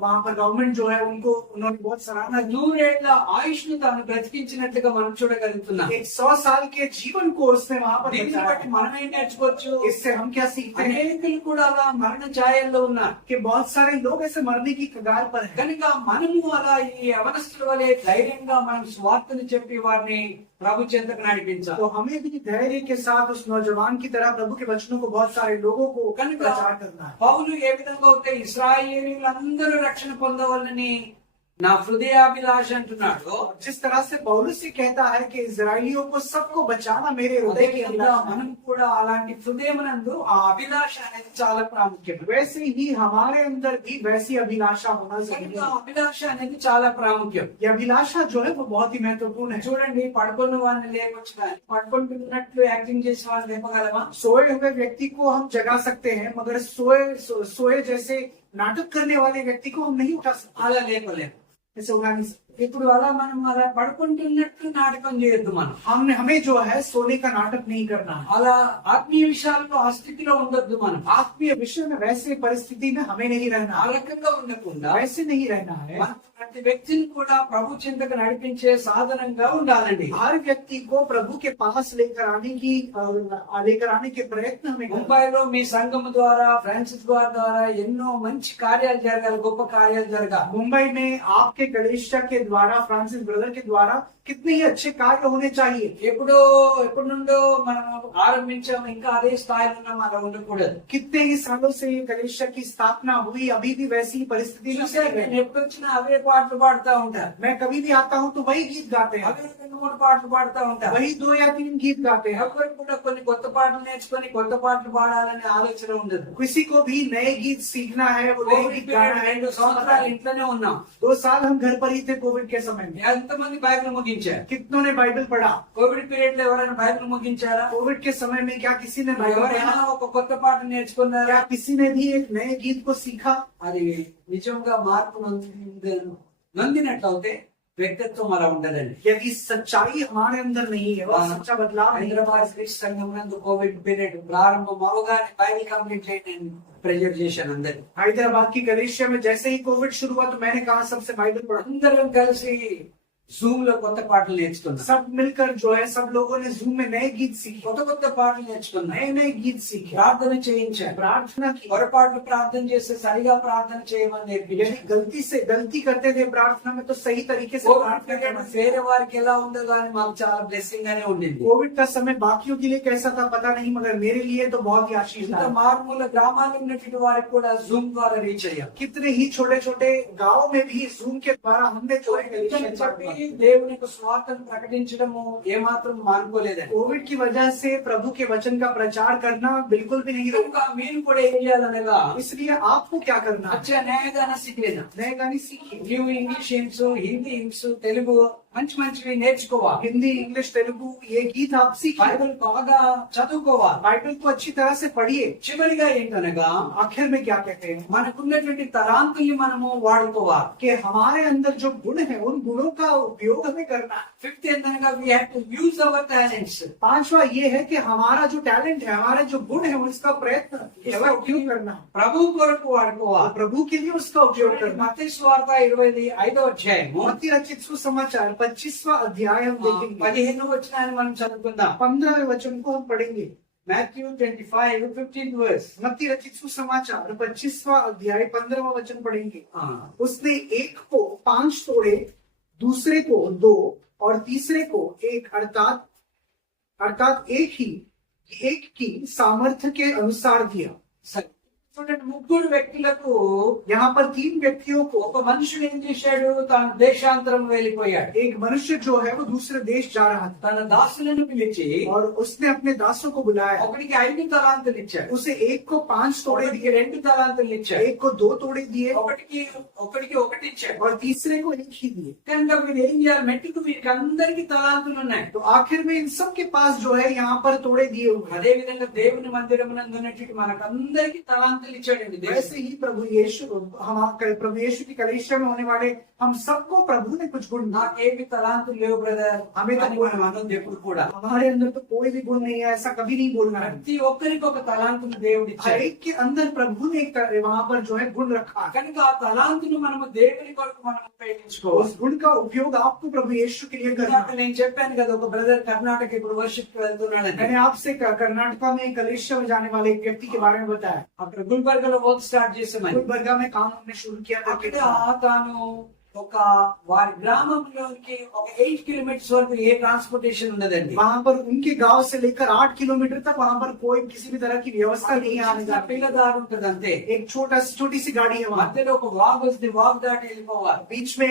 वहां पर गवर्नमेंट जो है उनको उन्होंने बहुत सराहना की. 100 ఏళ్ల ఆయుష్ ను తాను బ్రతికించినట్లుగా మనం చూడగలుగుతున్నాం. एक 100 साल के जीवन को उसने वहां पर దీన్ని बचाया. బట్టి మనం ఏం నేర్చుకోవచ్చు? इससे हम क्या सीखते हैं అనేకులు కూడా అలా మరణ ఛాయల్లో ఉన్నారు. कि बहुत सारे लोग ऐसे मरने की कगार पर हैं. కనుక మనము అలా ఈ అవనస్తుల వలె ధైర్యంగా మనం స్వార్థను చెప్పి వారిని ప్రభు చెంతకు నడిపించాలి. तो हमें भी धैर्य के साथ उस नौजवान की तरह प्रभु के वचनों को बहुत सारे लोगों को కనుక प्रचार करना है. పౌలు ఏ విధంగా అయితే ఇశ్రాయేలీయులందరూ రక్షణ పొందవాలని నా హృదయాభిలాష అంటున్నాడు, जिस तरह से पौलुस से कहता है कि इजरायलियों को सबको बचाना मेरे हृदय की అదేవిధంగా अभिलाषा है. మనం కూడా అలాంటి హృదయమునందు ఆ అభిలాష అనేది చాలా ప్రాముఖ్యం. वैसे ही हमारे अंदर भी वैसी अभिलाषा होना जरूरी కనుక है. అభిలాష అనేది చాలా ప్రాముఖ్యం. ये अभिलाषा जो है वो बहुत ही महत्वपूर्ण है. చూడండి, పడుకున్న వాడిని లేవచ్చు కానీ పడుకుంటున్నట్లు యాక్టింగ్ చేసే వాడిని లేపగలమా? सोए हुए व्यक्ति को हम जगा सकते हैं मगर सोए जैसे नाटक करने वाले व्यक्ति को हम नहीं उठा सकते. అలా లేపలేము. ऐसे उठा नहीं सकते. ఇప్పుడు అలా మనం అలా పడుకుంటున్నట్లు నాటకం చేయొద్దు. మనం हमें जो है सोने का नाटक नहीं करना है. అలా ఆత్మీయ విషయాల్లో ఆ స్థితిలో ఉండొద్దు. మనం आत्मीय विषय में वैसे परिस्थिति में हमें नहीं रहना ఆ है. రకంగా ఉండకుండా वैसे नहीं रहना है. మనం ప్రతి వ్యక్తిని కూడా ప్రభు చింతకు నడిపించే సాధనంగా ఉండాలండి. हर व्यक्ति को प्रभु के पास लेकर आने के प्रयत्न हमें करना है. ముంబైలో మీ సంఘం ద్వారా, ఫ్రాన్సిస్ గారి ద్వారా ఎన్నో మంచి కార్యాలు జరగాలి, గొప్ప కార్యాలు జరగాలి. मुंबई में आपके कलेशा के द्वारा फ्रांसिस ब्रदर के द्वारा कितने ही अच्छे कार्य होने चाहिए. ఎప్పటి నుండో మనం ఆరంభించాము, ఇంకా అదే స్థాయిలో ఉన్నాం, అలా ఉండకూడదు. कितने ही सालों से ये कलेशा की स्थापना हुई, अभी भी वैसी ही परिस्थिति में చూసారు, है. నేను ఎప్పుడు వచ్చినా అవే పాటలు పాడుతా ఉంటారు. मैं कभी भी आता हूँ तो वही गीत गाते हैं, అవే 2-3 పాటలు పాడుతా ఉంటారు. वही 2 या 3 गीत गाते हैं. ఎవరు కూడా కొన్ని కొత్త పాటలు నేర్చుకొని కొత్త పాటలు పాడాలనే ఆలోచన ఉండదు. किसी को भी नए गीत सीखना है, वो नए కోవిడ్ गीत गाना పీరియడ్ है. 2 సంవత్సరాలు ఇంట్లోనే ఉన్నాం. 2 साल हम घर पर ही थे कोविड के समय में. ఎంతమంది బైబిల్ ముగించారు? कितनों ने बाइबल पढ़ा? కోవిడ్ పీరియడ్ లో ఎవరైనా బైబిల్ ముగించారా? कोविड के समय में क्या किसी ने बाइबल ఎవరైనా पढ़ा? ఒక కొత్త పాట నేర్చుకున్నారా? क्या किसी ने भी एक नए गीत को सीखा? అది నిజంగా మార్పు నొందినట్లయితే వ్యక్తిత్వం అలా ఉండదండి. यदि सच्चाई हमारे अंदर नहीं है, वो सच्चा बदलाव नहीं है. హైదరాబాద్ క్రీస్తు సంఘం నందు కోవిడ్ పీరియడ్ ప్రారంభం అవగానే బైబిల్ కంప్లీట్ చేయని ప్రెజర్ చేశాను అందరు. हैदराबाद की कलेशिया में जैसे ही कोविड शुरू हुआ तो मैंने कहा सबसे बाइबल पढ़ा. అందరం కలిసి జూమ్ లో కొత్త పాటలు నేర్చుకున్నాం. सब मिलकर जो है सब लोगों ने जूम में नए गीत सीखे, కొత్త కొత్త పాటలు నేర్చుకున్నాం. नए नए गीत सीखे, ప్రార్థన చేయించాను. प्रार्थना की. పొరపాటు ప్రార్థన చేస్తే సరిగా ప్రార్థన చేయమని నేర్పించాను. यदि गलती करते थे प्रार्थना में तो सही तरीके से కోవిడ్ प्रार्थना పీరియడ్ करना. వేరే వారికి ఎలా ఉందో కానీ మాకు చాలా బ్లెస్సింగ్ గానే ఉండింది. कोविड का समय बाकियों के लिए कैसा था पता नहीं, मगर मेरे लिए तो बहुत ही आशीष ఇంత था. మారుమూల గ్రామాల్లో ఉన్నటువంటి వారికి కూడా జూమ్ ద్వారా రీచ్ అయ్యాం. कितने ही छोटे छोटे गाँव में भी जूम के द्वारा हमने जो है అని చెప్పి దేవుని యొక్క స్వార్థను ప్రకటించడము ఏమాత్రం మానుకోలేదండి. कोविड की वजह से प्रभु के वचन का प्रचार करना बिल्कुल भी नहीं रोका। కనుక మీరు కూడా ఏం చేయాలనగా इसलिए आपको क्या करना है? అచ్చా న్యాయగాన సిక్కిన नए गाने सीखिए, నీవు English hymns, Hindi hymns, Telugu మంచి మంచివి నేర్చుకోవాలి. हिंदी इंग्लिश तेलुगु ये गीत आप सीखिए, బైబిల్ బాగా చదువుకోవాలి. बाइबल को अच्छी तरह से पढ़िए। చివరిగా ఏంటనగా आखिर में क्या कहते हैं మనకున్నటువంటి తలాంతుల్ని మనము వాడుకోవాలి. कि हमारे अंदर जो गुण है उन गुणों का उपयोग हमें करना है। ఫిఫ్త్ ఏంటనగా we have to use our talents. पांचवा ये है कि हमारा जो टैलेंट है, हमारे जो गुण है, उसका प्रयत्न, उसका उपयोग करना है। ప్రభు కొరకు వాడుకోవాలి. प्रभु के लिए उसका उपयोग करना है। మత్తయి సువార్త 25వ అధ్యాయము मत्ती रचित सुसमाचार 25वां अध्याय हम देखेंगे। 15వ వచనాన్ని మనం చదువుకుందాం. 15वें वचन को हम पढ़ेंगे। Matthew 25:15 verse. मत्ती रचित सुसमाचार 25वां अध्याय 15वां वचन पढ़ेंगे। उसने एक को 5 तोड़े, दूसरे को 2 और तीसरे को 1, अर्थात एक की सामर्थ्य के अनुसार दिया। సరే, చూడండి, ముగ్గురు వ్యక్తులకు यहाँ पर 3 व्यक्तियों को, ఒక మనుషుడు ఏం చేశాడు, తాను దేశాంతరం వెళ్ళిపోయాడు. एक मनुष्य जो है वो दूसरे देश जा रहा था తన దాసులను పిలిచి और उसने अपने दासों को बुलाया। ఒకడికి 5 తలాంతులు ఇచ్చాడు, उसे एक को 5 तोड़े ఒకడికి दिए, 2 తలాంతులు ఇచ్చాడు, एक को 2 तोड़े दिए ఒకడికి ఒకటి ఇచ్చాడు. और तीसरे को 1 ही दिए। కనుక వీరు ఏం చేయాలి, మెట్టుకు వీరికి అందరికి తలాంతులు ఉన్నాయి. तो आखिर में इन सब के पास जो है यहाँ पर तोड़े दिए हुए हैं। అదే విధంగా దేవుని మందిరమునందు ఉన్నటువంటి మనకందరికి తలాంతులు ఇచ్చాడండి దేవుడు. वैसे ही प्रभु यीशु की कलीसिया में होने वाले हम सबको प्रभु ने कुछ गुण दिए। నాకేమి తలాంతులు లేవు బ్రదర్, हमें तो అని మనం అనొద్దు ఎప్పుడు కూడా. हमारे अंदर तो कोई भी गुण नहीं है, ऐसा कभी नहीं बोलना है। ప్రతి ఒక్కరికి ఒక తలాంతులు దేవుడు हर ఇచ్చాడు. एक के अंदर प्रभु ने एक वहाँ पर जो है गुण रखा है। కనుక ఆ తలాంతులు మనము దేవుని కొరకు మనం ఉపయోగించుకోవాలి. उस गुण का उपयोग आपको प्रभु यीशु के लिए करना ఇందాక है। నేను చెప్పాను కదా, ఒక బ్రదర్ కర్ణాటక ఇప్పుడు వర్షిప్ వెళ్తున్నాడని. मैंने आपसे कर्नाटका में कलीसिया में जाने वाले एक व्यक्ति के बारे में बताया। అక్కడ గుల్బర్గాలో వర్క్ స్టార్ట్ చేసామని. गुलबर्गा में काम हमने शुरू किया था। అక్కడ తాను ఒక వారి గ్రామంలోకి ఒక 8 కిలోమీటర్స్ వరకు ఏ ట్రాన్స్పోర్టేషన్ ఉండదండి. वहाँ पर उनके गांव से लेकर 8 किलोमीटर तक वहाँ पर कोई किसी भी तरह की व्यवस्था नहीं है आने जाने की। పిల్లదారు ఉంటది అంతే. एक छोटी सी गाड़ी है वहाँ, మధ్యలో ఒక వాగ్ వస్తుంది, వాగ్ దాటి వెళ్ళిపోవాలి. बीच में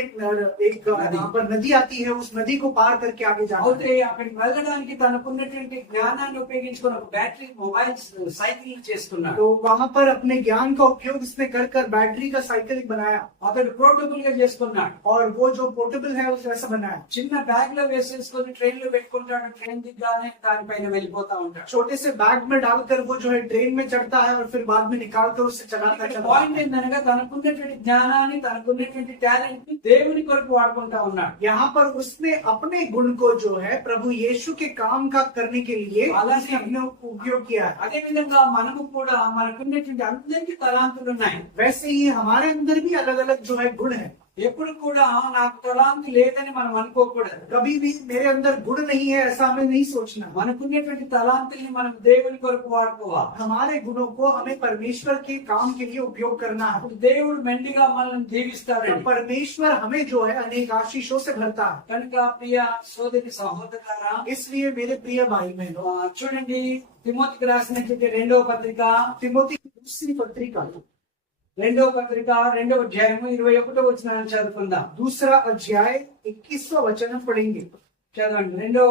एक वहाँ पर नदी आती है, उस नदी को पार करके आगे जाना है। అయితే అక్కడికి వెళ్ళడానికి తనకున్నటువంటి జ్ఞానాన్ని ఉపయోగించుకొని ఒక బ్యాటరీ మొబైల్ సైకిల్ చేసుకున్నాడు. तो वहाँ पर अपने ज्ञान का उपयोग इसने कर बैटरी का साइकिल एक बनाया అతడు పోర్టబుల్ గా చేసుకున్నాడు. और वो जो पोर्टेबल है उस वैसा बनाया। చిన్న బ్యాగ్ లో వేసేసుకొని ట్రైన్ లో పెట్టుకుంటాడు. ట్రైన్ దిగ్గానే దానిపైన వెళ్ళిపోతా ఉంటాడు. छोटे से बैग में डालकर वो जो है ट्रेन में चढ़ता है और फिर बाद में निकाल कर उससे चलाता चला। పాయింట్ ఏంటనగా తనకున్నటువంటి జ్ఞానాన్ని, తనకున్నటువంటి టాలెంట్ ని దేవుని కొరకు వాడుకుంటా ఉన్నాడు. यहाँ पर उसने अपने गुण को जो है प्रभु यीशु के काम का करने के लिए उसने अपने उपयोग किया है। అదే విధంగా మనము కూడా మనకున్నటువంటి అందరికీ తలాంతులు ఉన్నాయి. वैसे ही हमारे अंदर भी अलग अलग जो है गुण है। ఎప్పుడు కూడా నాకు తలాంతు లేదని మనం అనుకోకూడదు. कभी भी मेरे अंदर गुण नहीं है ऐसा हमें नहीं सोचना। మనకున్నటువంటి తలాంతుల్ని మనం దేవుని కొరకు వాడుకోవాలి. हमारे गुणों को हमें परमेश्वर के काम के लिए उपयोग करना है। అప్పుడు దేవుడు మెండిగా మనల్ని तो దీవిస్తాడండి. परमेश्वर हमें जो है अनेक आशीषों से भरता है। కనుక ప్రియ సోదరి సహోదరులారా, इसलिए मेरे प्रिय भाई बहनों, చూడండి, తిమోతికి రాసినటువంటి 2వ పత్రిక, तिमोथी की दूसरी पत्रिका 2వ పత్రిక 2వ అధ్యాయము 21వ వచనాన్ని చదువుకుందాం. दूसरा अध्याय 21वां वचन हम पढ़ेंगे। చదవండి. 2వ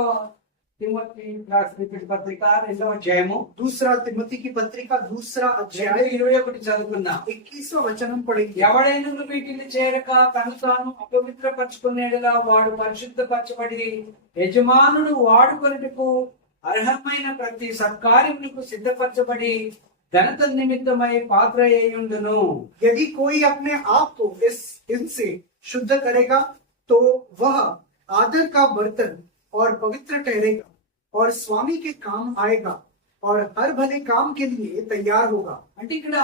తిమోతి రాసినటువంటి పత్రిక 2వ అధ్యాయము दूसरा तिमोथी की पत्रिका दूसरा अध्याय 21 చదువుకుందాం. 21वां वचन हम पढ़ेंगे। ఎవడైనా వీటిని చేరక తను తాను అపవిత్రపరచుకునేలా వాడు పరిశుద్ధపరచబడి యజమానుడు వాడుకొనుటకు అర్హమైన ప్రతి సత్కార్యమునకు సిద్ధపరచబడి ఘనత నిమిత్తమై పాత్ర అయ్యుండును. यदि कोई अपने आप को इनसे शुद्ध करेगा तो वह आदर का बर्तन और पवित्र ठहरेगा और स्वामी के काम आएगा और हर भले काम के लिए तैयार होगा। అంటే ఇక్కడ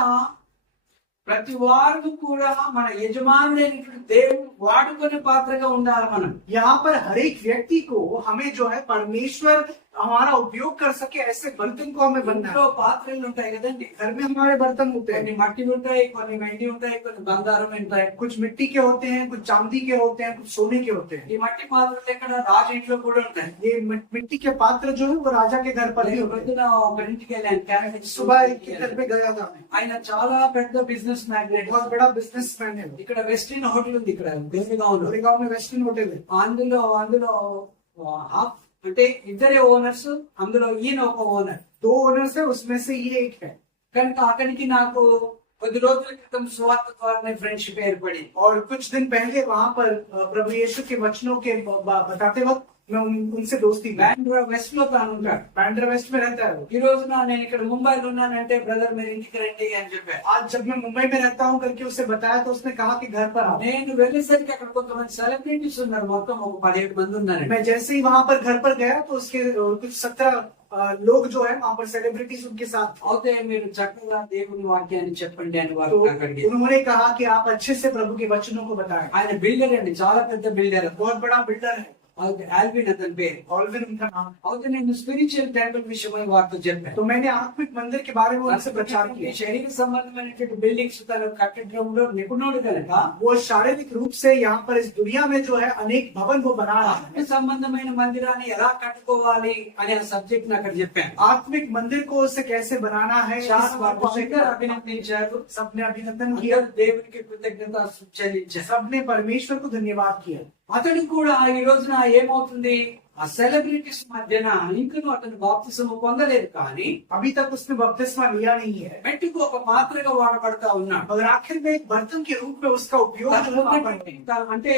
ప్రతి వారు కూడా మన యజమానుడైనటువంటి దేవుడు వాడుకునే పాత్రగా ఉండాలి. మనం यहाँ पर हर एक व्यक्ति को हमें जो है परमेश्वर हमारा उपयोग कर सके ऐसे बर्तन को हमें बनना ఇంట్లో है। పాత్రలు ఉంటాయి కదండి. घर में हमारे बर्तन होते కొన్ని हैं, మట్టి ఉంటాయి, కొన్ని వెండి ఉంటాయి, కొన్ని బంగారం ఉంటాయి. कुछ मिट्टी के होते हैं, कुछ चांदी के होते हैं, कुछ सोने के होते हैं। ఈ మట్టి పాత్రలు ఎక్కడ రాజు ఇంట్లో కూడా ఉంటాయి. ये मिट्टी के पात्र जो है वो राजा के घर पर भी నేను होते हैं। పొద్దున ఒక ఇంటికి వెళ్ళాను, కెనడా सुबह एक के घर पे गया था मैं, ఆయన చాలా పెద్ద బిజినెస్ మ్యాగ్నెట్. बहुत बड़ा बिजनेसमैन है वो। ఇక్కడ వెస్టిన్ హోటల్ ఉంది, ఇక్కడ బేసిగావ్ లో. गोरेगांव में वेस्टर्न होटल है। అందులో అందులో హాఫ్ అంటే ఇద్దరే ఓనర్స్, అందులో ఈయన ఒక ఓనర్. 2 ओनर्स है, उसमें से ये एक है। కనుక అక్కడికి నాకు కొద్ది రోజుల క్రితం సువార్త ద్వారానే ఫ్రెండ్షిప్ ఏర్పడింది. और कुछ दिन पहले वहां पर प्रभु यीशु के वचनों के बताते वक्त मैं उनसे दोस्ती में। బ్యాండ్రా వెస్ట్ లో తాను ఉంటాడు. बैंड्रा वेस्ट में रहता है वो। ఈ రోజున నేను ఇక్కడ ముంబైలో ఉన్నానంటే బ్రదర్ మీరు ఇంటికి రండి అని చెప్పారు. आज जब मैं मुंबई में रहता हूँ करके उसे बताया तो उसने कहा कि घर पर आओ। నేను వెళ్ళేసరికి అక్కడ కొంతమంది సెలబ్రిటీస్ ఉన్నారు, మొత్తం ఒక 17 మంది ఉన్నారండి. मैं जैसे ही वहां पर घर पर गया तो उसके कुछ 17 लोग जो है वहां पर सेलिब्रिटीज उनके साथ थे। అయితే మీరు చక్కగా దేవుని వాక్యాన్ని చెప్పండి అని వారు तो నాకు అడిగారు. उन्होंने कहा कि आप अच्छे से प्रभु के वचनों को बताएं। ఆయన బిల్డర్ అండి, చాలా పెద్ద బిల్డర్. बहुत बड़ा बिल्डर है, ఆల్విన్ అతని పేరు. ऑल्विन उनका नाम। అయితే నేను స్పిరిచువల్ టెంపుల్ విషయమై వారితో చెప్పాను. तो मैंने आत्मिक मंदिर के बारे में उनसे प्रचार किया। శరీర సంబంధమైనటువంటి బిల్డింగ్స్ తన కట్టడంలో నిపుణుడు కనుక वो शारीरिक रूप से यहाँ पर इस दुनिया में जो है अनेक भवन वो बना रहा ఆత్మ है। సంబంధమైన మందిరాన్ని ఎలా కట్టుకోవాలి అనే సబ్జెక్ట్ అక్కడ చెప్పాను. आत्मिक मंदिर को उसे कैसे बनाना है इस చాలా बात को బాగా అభినందించారు. सबने अभिनंदन किया, అందరూ దేవునికి కృతజ్ఞత చెల్లించారు. सबने परमेश्वर को धन्यवाद किया। అతనికి కూడా ఈ రోజున ఏమవుతుంది, ఆ సెలబ్రిటీస్ మధ్యన ఇంకను అతను బాప్తిసము పొందలేదు, కానీ अभी तक उसने बपतिस्मा लिया नहीं है, మెట్టుకు ఒక మాత్రగా వాడబడతా ఉన్నాడు. मगर आखिर में एक बर्तन के रूप में उसका उपयोग जो है वहाँ पर है। అంటే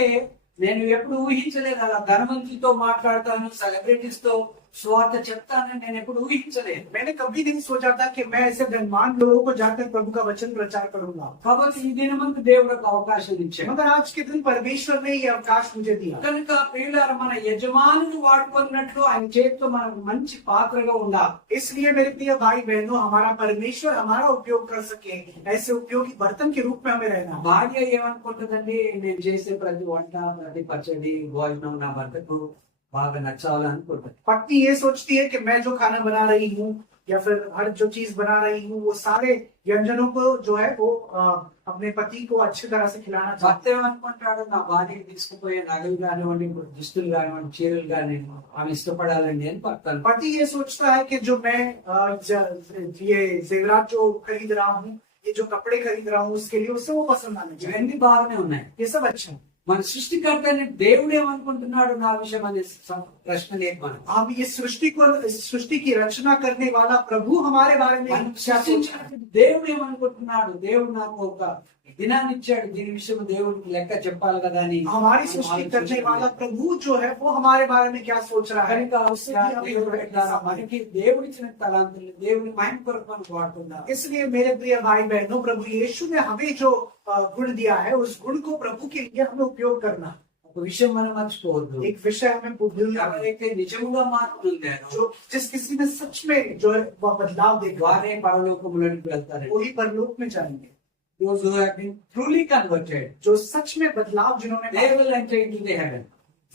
నేను ఎప్పుడు ఊహించలేదు అలా ధనవంతులతో మాట్లాడతాను, సెలబ్రిటీస్ తో స్వార్థ చెప్తానని నేను ఎప్పుడు ఊహించలేదు. मैंने कभी नहीं सोचा था कि मैं ऐसे धनवान लोगों को जाकर प्रभु का वचन प्रचार करूंगा, కాబట్టి ఈ దినమంతా దేవుడు ఒక అవకాశం ఇచ్చాడు. मगर आज के दिन परमेश्वर ने ये अवकाश मुझे दिया। కనుక ప్రియులారా, మన యజమానులు వాడుకున్నట్లు ఆయన చేతితో మనం మంచి పాత్రగా ఉండాలి. इसलिए मेरे प्रिय भाई बहनों, हमारा परमेश्वर हमारा उपयोग कर सके ऐसे उपयोगी बर्तन के रूप में हमें रहना है। భార్య ఏమనుకుంటుందండి, నేను చేసే ప్రతి వంట, ప్రతి పచ్చడి, భోజనం నా భర్తకు బాగా నచ్చాలనుకుంటుంది. पत्नी ये सोचती है कि मैं जो खाना बना रही हूँ या फिर हर जो चीज बना रही हूँ वो सारे व्यंजनों को जो है वो अपने पति को अच्छी तरह से खिलाना భర్త चाहते हैं। ఏమనుకుంటాడు, నా భార్యకి తీసుకుపోయే నగలు కానివ్వండి, దుస్తులు కానివ్వండి, చీరలు కానివ్వండి, ఆమె ఇష్టపడాలండి అని భర్త అనుకుంటాడు. पति ये सोचता है कि जो मैं ये जेवरात जो खरीद रहा हूँ, ये जो कपड़े खरीद रहा हूँ, उसके लिए उसे वो पसंद आने चाहिए। ఇవన్నీ బాగానే ఉన్నాయి. ये सब अच्छा है। మన సృష్టికర్త అనే దేవుడు ఏమనుకుంటున్నాడు నా విషయం అనే ప్రశ్న లేదు మనకు. हम इस सृष्टि की रचना करने वाला प्रभु हमारे बारे में మనం क्या सोच रहा है? సృష్టించినటువంటి దేవుడు ఏమనుకుంటున్నాడు, దేవుడు నాకు ఒక దినాన్ని ఇచ్చాడు, దీని విషయం దేవుడికి లెక్క చెప్పాలి కదా అని हमारी सृष्टि करने वाला प्रभु जो है वो हमारे बारे में क्या सोच रहा है? కనుక దేవుడు పెట్టారా, మనకి దేవుడిచ్చిన తలాంతులు దేవుని మహిమ కొరకు మనం వాడుతున్నాం. इसलिए मेरे प्रिय भाई बहनों, प्रभु यीशु ने हमें जो गुण दिया है उस गुण को प्रभु के लिए हमें उपयोग करना। ఒక విషయం మనం మర్చిపోవద్దు, एक विषय हमें भूलना है, ఎవరైతే నిజముగా మార్పు పొందారో जो जिस किसी ने सच में जो है वह बदलाव देखा వారే పరలోకములోనికి వెళ్తారు. वही परलोक में जाएंगे। Those who have been truly converted, जो सच में बदलाव जिन्होंने they will enter into the heaven.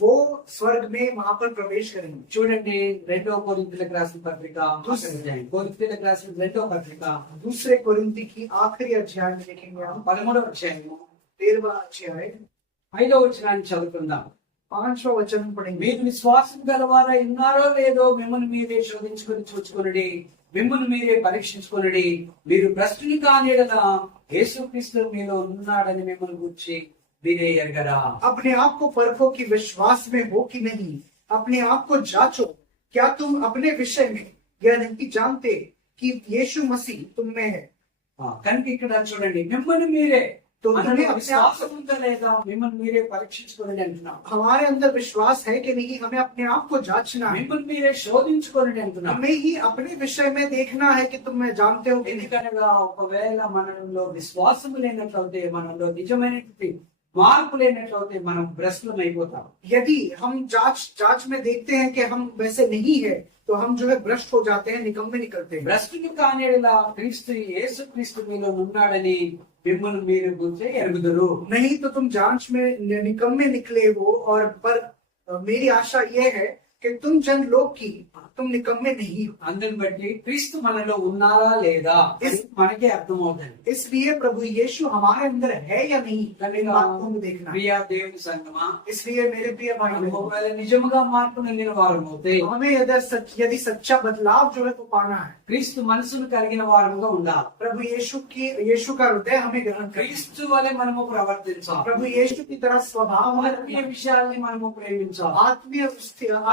वो स्वर्ग में वहां पर प्रवेश करेंगे। చూడండి, 2 కొరింథీయులకు రాసిన పత్రిక, కొరింథీయులకు రాసిన 2వ పత్రిక, दूसरे कोरिन्थी की आखिरी अध्याय में देखेंगे हम, 13వ అధ్యాయము 13वां अध्याय 5వ వచనాన్ని చదువుకుందాం. 5वां वचन पढ़ेंगे। మీరు విశ్వాసం గలవారై ఉన్నారో లేదో మిమ్మల్ని మీరే శోధించుకొని చూచుకొనుడి, మిమ్మల్ని మీరే పరీక్షించుకొనుడి. మీరు భ్రష్టుని కానియడల యేసుక్రీస్తు మీలో ఉన్నాడని మిమ్మల్ని గురించి మీరే ఎరగరా. अपने आप को परखो कि विश्वास में हो कि नहीं, अपने आप को जांचो, क्या तुम अपने विषय में यह नहीं जानते कि यीशु मसीह तुम में है। కనుక ఇక్కడ చూడండి, మిమ్మల్ని మీరే तो మనలో हमें अपने आप విశ్వాసం ఉందా లేదా మిమ్మల్ని మీరే పరీక్షించుకోండి అంటున్నాం. हमारे अंदर विश्वास है कि नहीं, हमें अपने आप को जांचना है। మిమ్మల్ని మీరే శోధించుకోండి అంటున్నాం. हमें ही अपने विषय में देखना है कि तुम जानते हो कि नहीं। ఎందుకనగా ఒకవేళ మనలో విశ్వాసం లేనట్లయితే, మనలో నిజమైనటువంటి మార్పు లేనట్లయితే మనం భ్రష్టులం అయిపోతాం. यदि हम जांच में देखते हैं कि हम वैसे नहीं है तो हम जो है भ्रष्ट हो जाते हैं, निकम्मे निकलते हैं। భ్రష్టుని కానియడలా క్రీస్తు యేసుక్రీస్తు మీలో ఉన్నాడని మిమ్మల్ని మీరు గురించి ఎరుగుదురు. नहीं तो तुम जांच में निकम्मे निकले वो, और पर मेरी आशा ये है कि तुम जन लोग की तुम निकम्मे नहीं हो। అందుని బట్టి క్రీస్తు మనలో ఉన్నారా లేదా అని మనకే అర్థమవుతుంది. इसलिए प्रभु यीशु हमारे अंदर है या नहीं, इन बातों को देखना है। ప్రియ దేవుని సంగమా, इसलिए मेरे प्रिय भाई మనం बहनों, ఒకవేళ నిజముగా మార్పు నిందిన వారమవుతే हमें यदि सच्चा बदलाव जो है वो पाना है, క్రీస్తు మనసును కలిగిన వారముగా ఉండాలి. प्रभु यीशु का हृदय हमें ग्रहण करना है। క్రీస్తు వలె మనము ప్రవర్తించాలి. प्रभु यीशु की तरह स्वभाव हमें ఆత్మీయ విషయాల్ని మనము ప్రేమించాలి.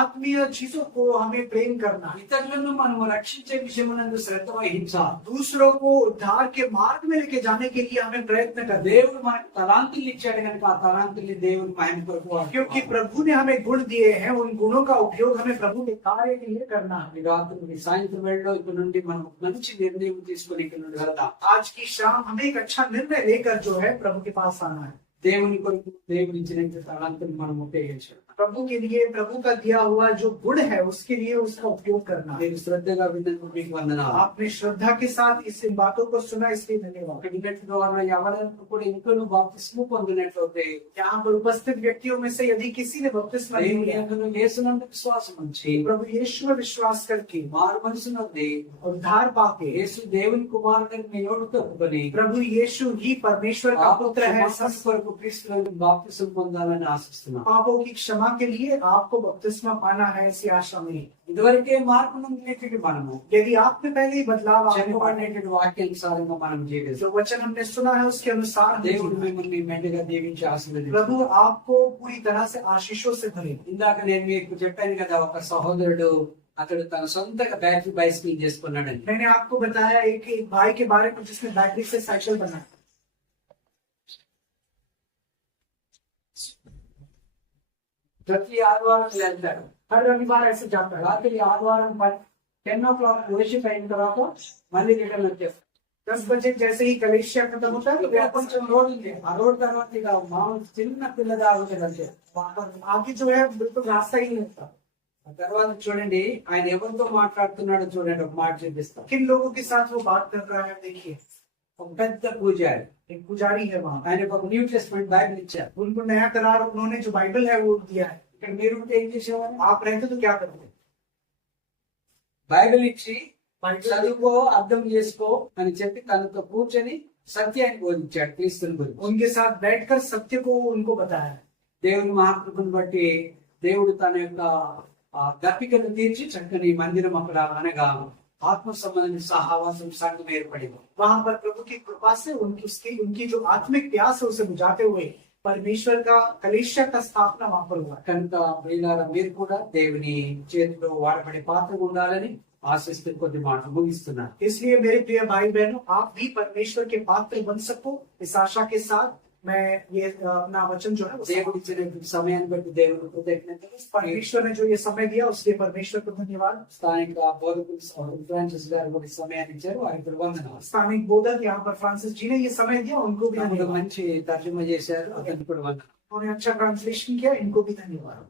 आत्मीय चीजों को हमें प्रेम करना है। ఇతరులను మనము రక్షించే విషయమునందు శ్రద్ధ వహించాలి. दूसरों को उद्धार के मार्ग में लेके जाने के लिए हमें प्रयत्न करना है। దేవుడు మనకు తలాంతులు ఇచ్చాడు కనుక ఆ తలాంతుల్ని దేవుని మహిమ కొరకు వాడుకోవాలి. क्योंकि प्रभु ने हमें गुण दिए हैं, उन गुणों का उपयोग हमें प्रभु के कार्य के लिए करना है। ఈ రాత్రి సాయంత్రం వేళలో ఇక్కడ నుండి మనం మంచి నిర్ణయం తీసుకొని ఇక్కడ నుండి వెళ్దాం. आज की शाम हमें एक अच्छा निर्णय लेकर जो है प्रभु के पास आना है। దేవుని కొరకు దేవుని ఇచ్చినంత తలాంతులు మనం ఉపయోగించాలి. प्रभु के लिए, प्रभु का दिया हुआ जो गुण है उसके लिए उसका उपयोग करना है। మీరు శ్రద్ధగా విన్నందుకు మీకు వందనాలు. आपने श्रद्धा के साथ इस बातों को सुना, इसलिए धन्यवाद। ఇంటర్నెట్ ద్వారా ఎవరైనా కూడా ఇంకొను బాప్తిస్మం పొందినట్లయితే यहाँ पर उपस्थित व्यक्तियों में से यदि किसी ने बपतिस्मा नहीं దేవుని लिया, యందు యేసునందు విశ్వాసం ఉంచి प्रभु यीशु में विश्वास करके మారు మనసు నుండి उद्धार पाके, యేసు దేవుని కుమారుడని నియోడు ఒప్పుకొని प्रभु यीशु ही परमेश्वर का पुत्र है, క్షమాపణ కొరకు క్రీస్తునందు బాప్తిస్మం పొందాలని ఆశిస్తున్నాను. पापों की क्षमा के लिए आपको बपतिस्मा पाना है, ऐसी आशा में। ఇదివరకే మార్పు నొందినటువంటి మనము यदि आप में पहले ही बदलाव आपको पाना है, చెప్పబడినటువంటి వాక్యానుసారంగా మనం జీవిస్తాం. जो वचन हमने सुना है उसके अनुसार हमें దేవుడు जीना है। మిమ్మల్ని మెండుగా దీవించి ఆశీర్వదించు. प्रभु आपको पूरी तरह से आशीषों से भरे। ఇందాక నేను మీకు చెప్పాను కదా, ఒక సహోదరుడు అతడు తన సొంతగా బ్యాటరీ బైసికల్ చేసుకున్నాడని. मैंने आपको बताया एक भाई के बारे में जिसने बैटरी से साइकिल बनाया। ప్రతి ఆదివారం వెళ్తాడు. हर रविवार ऐसे जाता है। రాత్రి ఆదివారం 10 o'clock వర్షిప్ అయిన తర్వాత మళ్ళీ రిటర్న్ వచ్చేస్తాడు. 10 बजे जैसे ही कलेशिया खत्म होता है तो ఇక్కడ वापस కొంచెం రోడ్ ఉంది. ఆ రోడ్ తర్వాత ఇక మామూలు చిన్న పిల్లదారు అంటే वापस आगे जो है बिल्कुल रास्ता ही नहीं होता। ఆ తర్వాత చూడండి ఆయన ఎవరితో మాట్లాడుతున్నాడో చూడండి, ఒక మాట చూపిస్తాం. किन लोगों के साथ वो बात कर रहा है देखिए। ఒక పెద్ద పూజారి, एक पुजारी है वहाँ, ఆయన ఒక న్యూ టెస్ట్మెంట్ బైబిల్ ఇచ్చారు. उनको नया करार उन्होंने जो बाइबल है वो दिया है। ఇక్కడ మీరుంటే ఏం చేసేవారు? आप रहते तो क्या करते? బైబిల్ ఇచ్చి बाइबल చదువుకో, అర్థం చేసుకో అని చెప్పి తనతో కూర్చొని సత్యాన్ని బోధించాడు క్రీస్తుని గురించి. उनके साथ बैठकर सत्य को उनको बताया। దేవుని మహాకృపను బట్టి దేవుడు తన యొక్క దప్పికను తీర్చి చక్కని మందిరం అక్కడ అనగా ఆత్మ సంబంధించిన సహవాసం సంఘం ఏర్పడింది. वहां पर प्रभु की कृपा से उनकी जो आत्मिक प्यास है उसे बुझाते हुए परमेश्वर का कलीसिया का स्थापना वहां पर हुआ। కనుక ప్రియులారా, మీరు కూడా దేవుని చేతిలో వాడబడే పాత్రగా ఉండాలని ఆశిస్తూ కొద్ది మాట ముగిస్తున్నాను. इसलिए मेरे प्रिय भाई बहनों, आप भी परमेश्वर के पात्र बन सको, इस आशा के साथ मैं ये अपना वचन जो है वो దేవుడు ఇచ్చినటువంటి సమయాన్ని బట్టి దేవుడు కృతజ్ఞతలు. परमेश्वर ने जो ये समय दिया उसके परमेश्वर को धन्यवाद। స్థానిక బోధకులు ఫ్రాన్సిస్ గారు కూడా ఈ సమయాన్ని ఇచ్చారు, వారికి వందనాలు. स्थानिक बोधक यहाँ पर फ्रांसिस जी ने ये समय दिया, उनको भी తమకు धन्यवाद। మంచి తర్జుమా చేశారు, అతనికి కూడా వందనాలు. उन्होंने अच्छा ट्रांसलेशन किया, इनको भी धन्यवाद।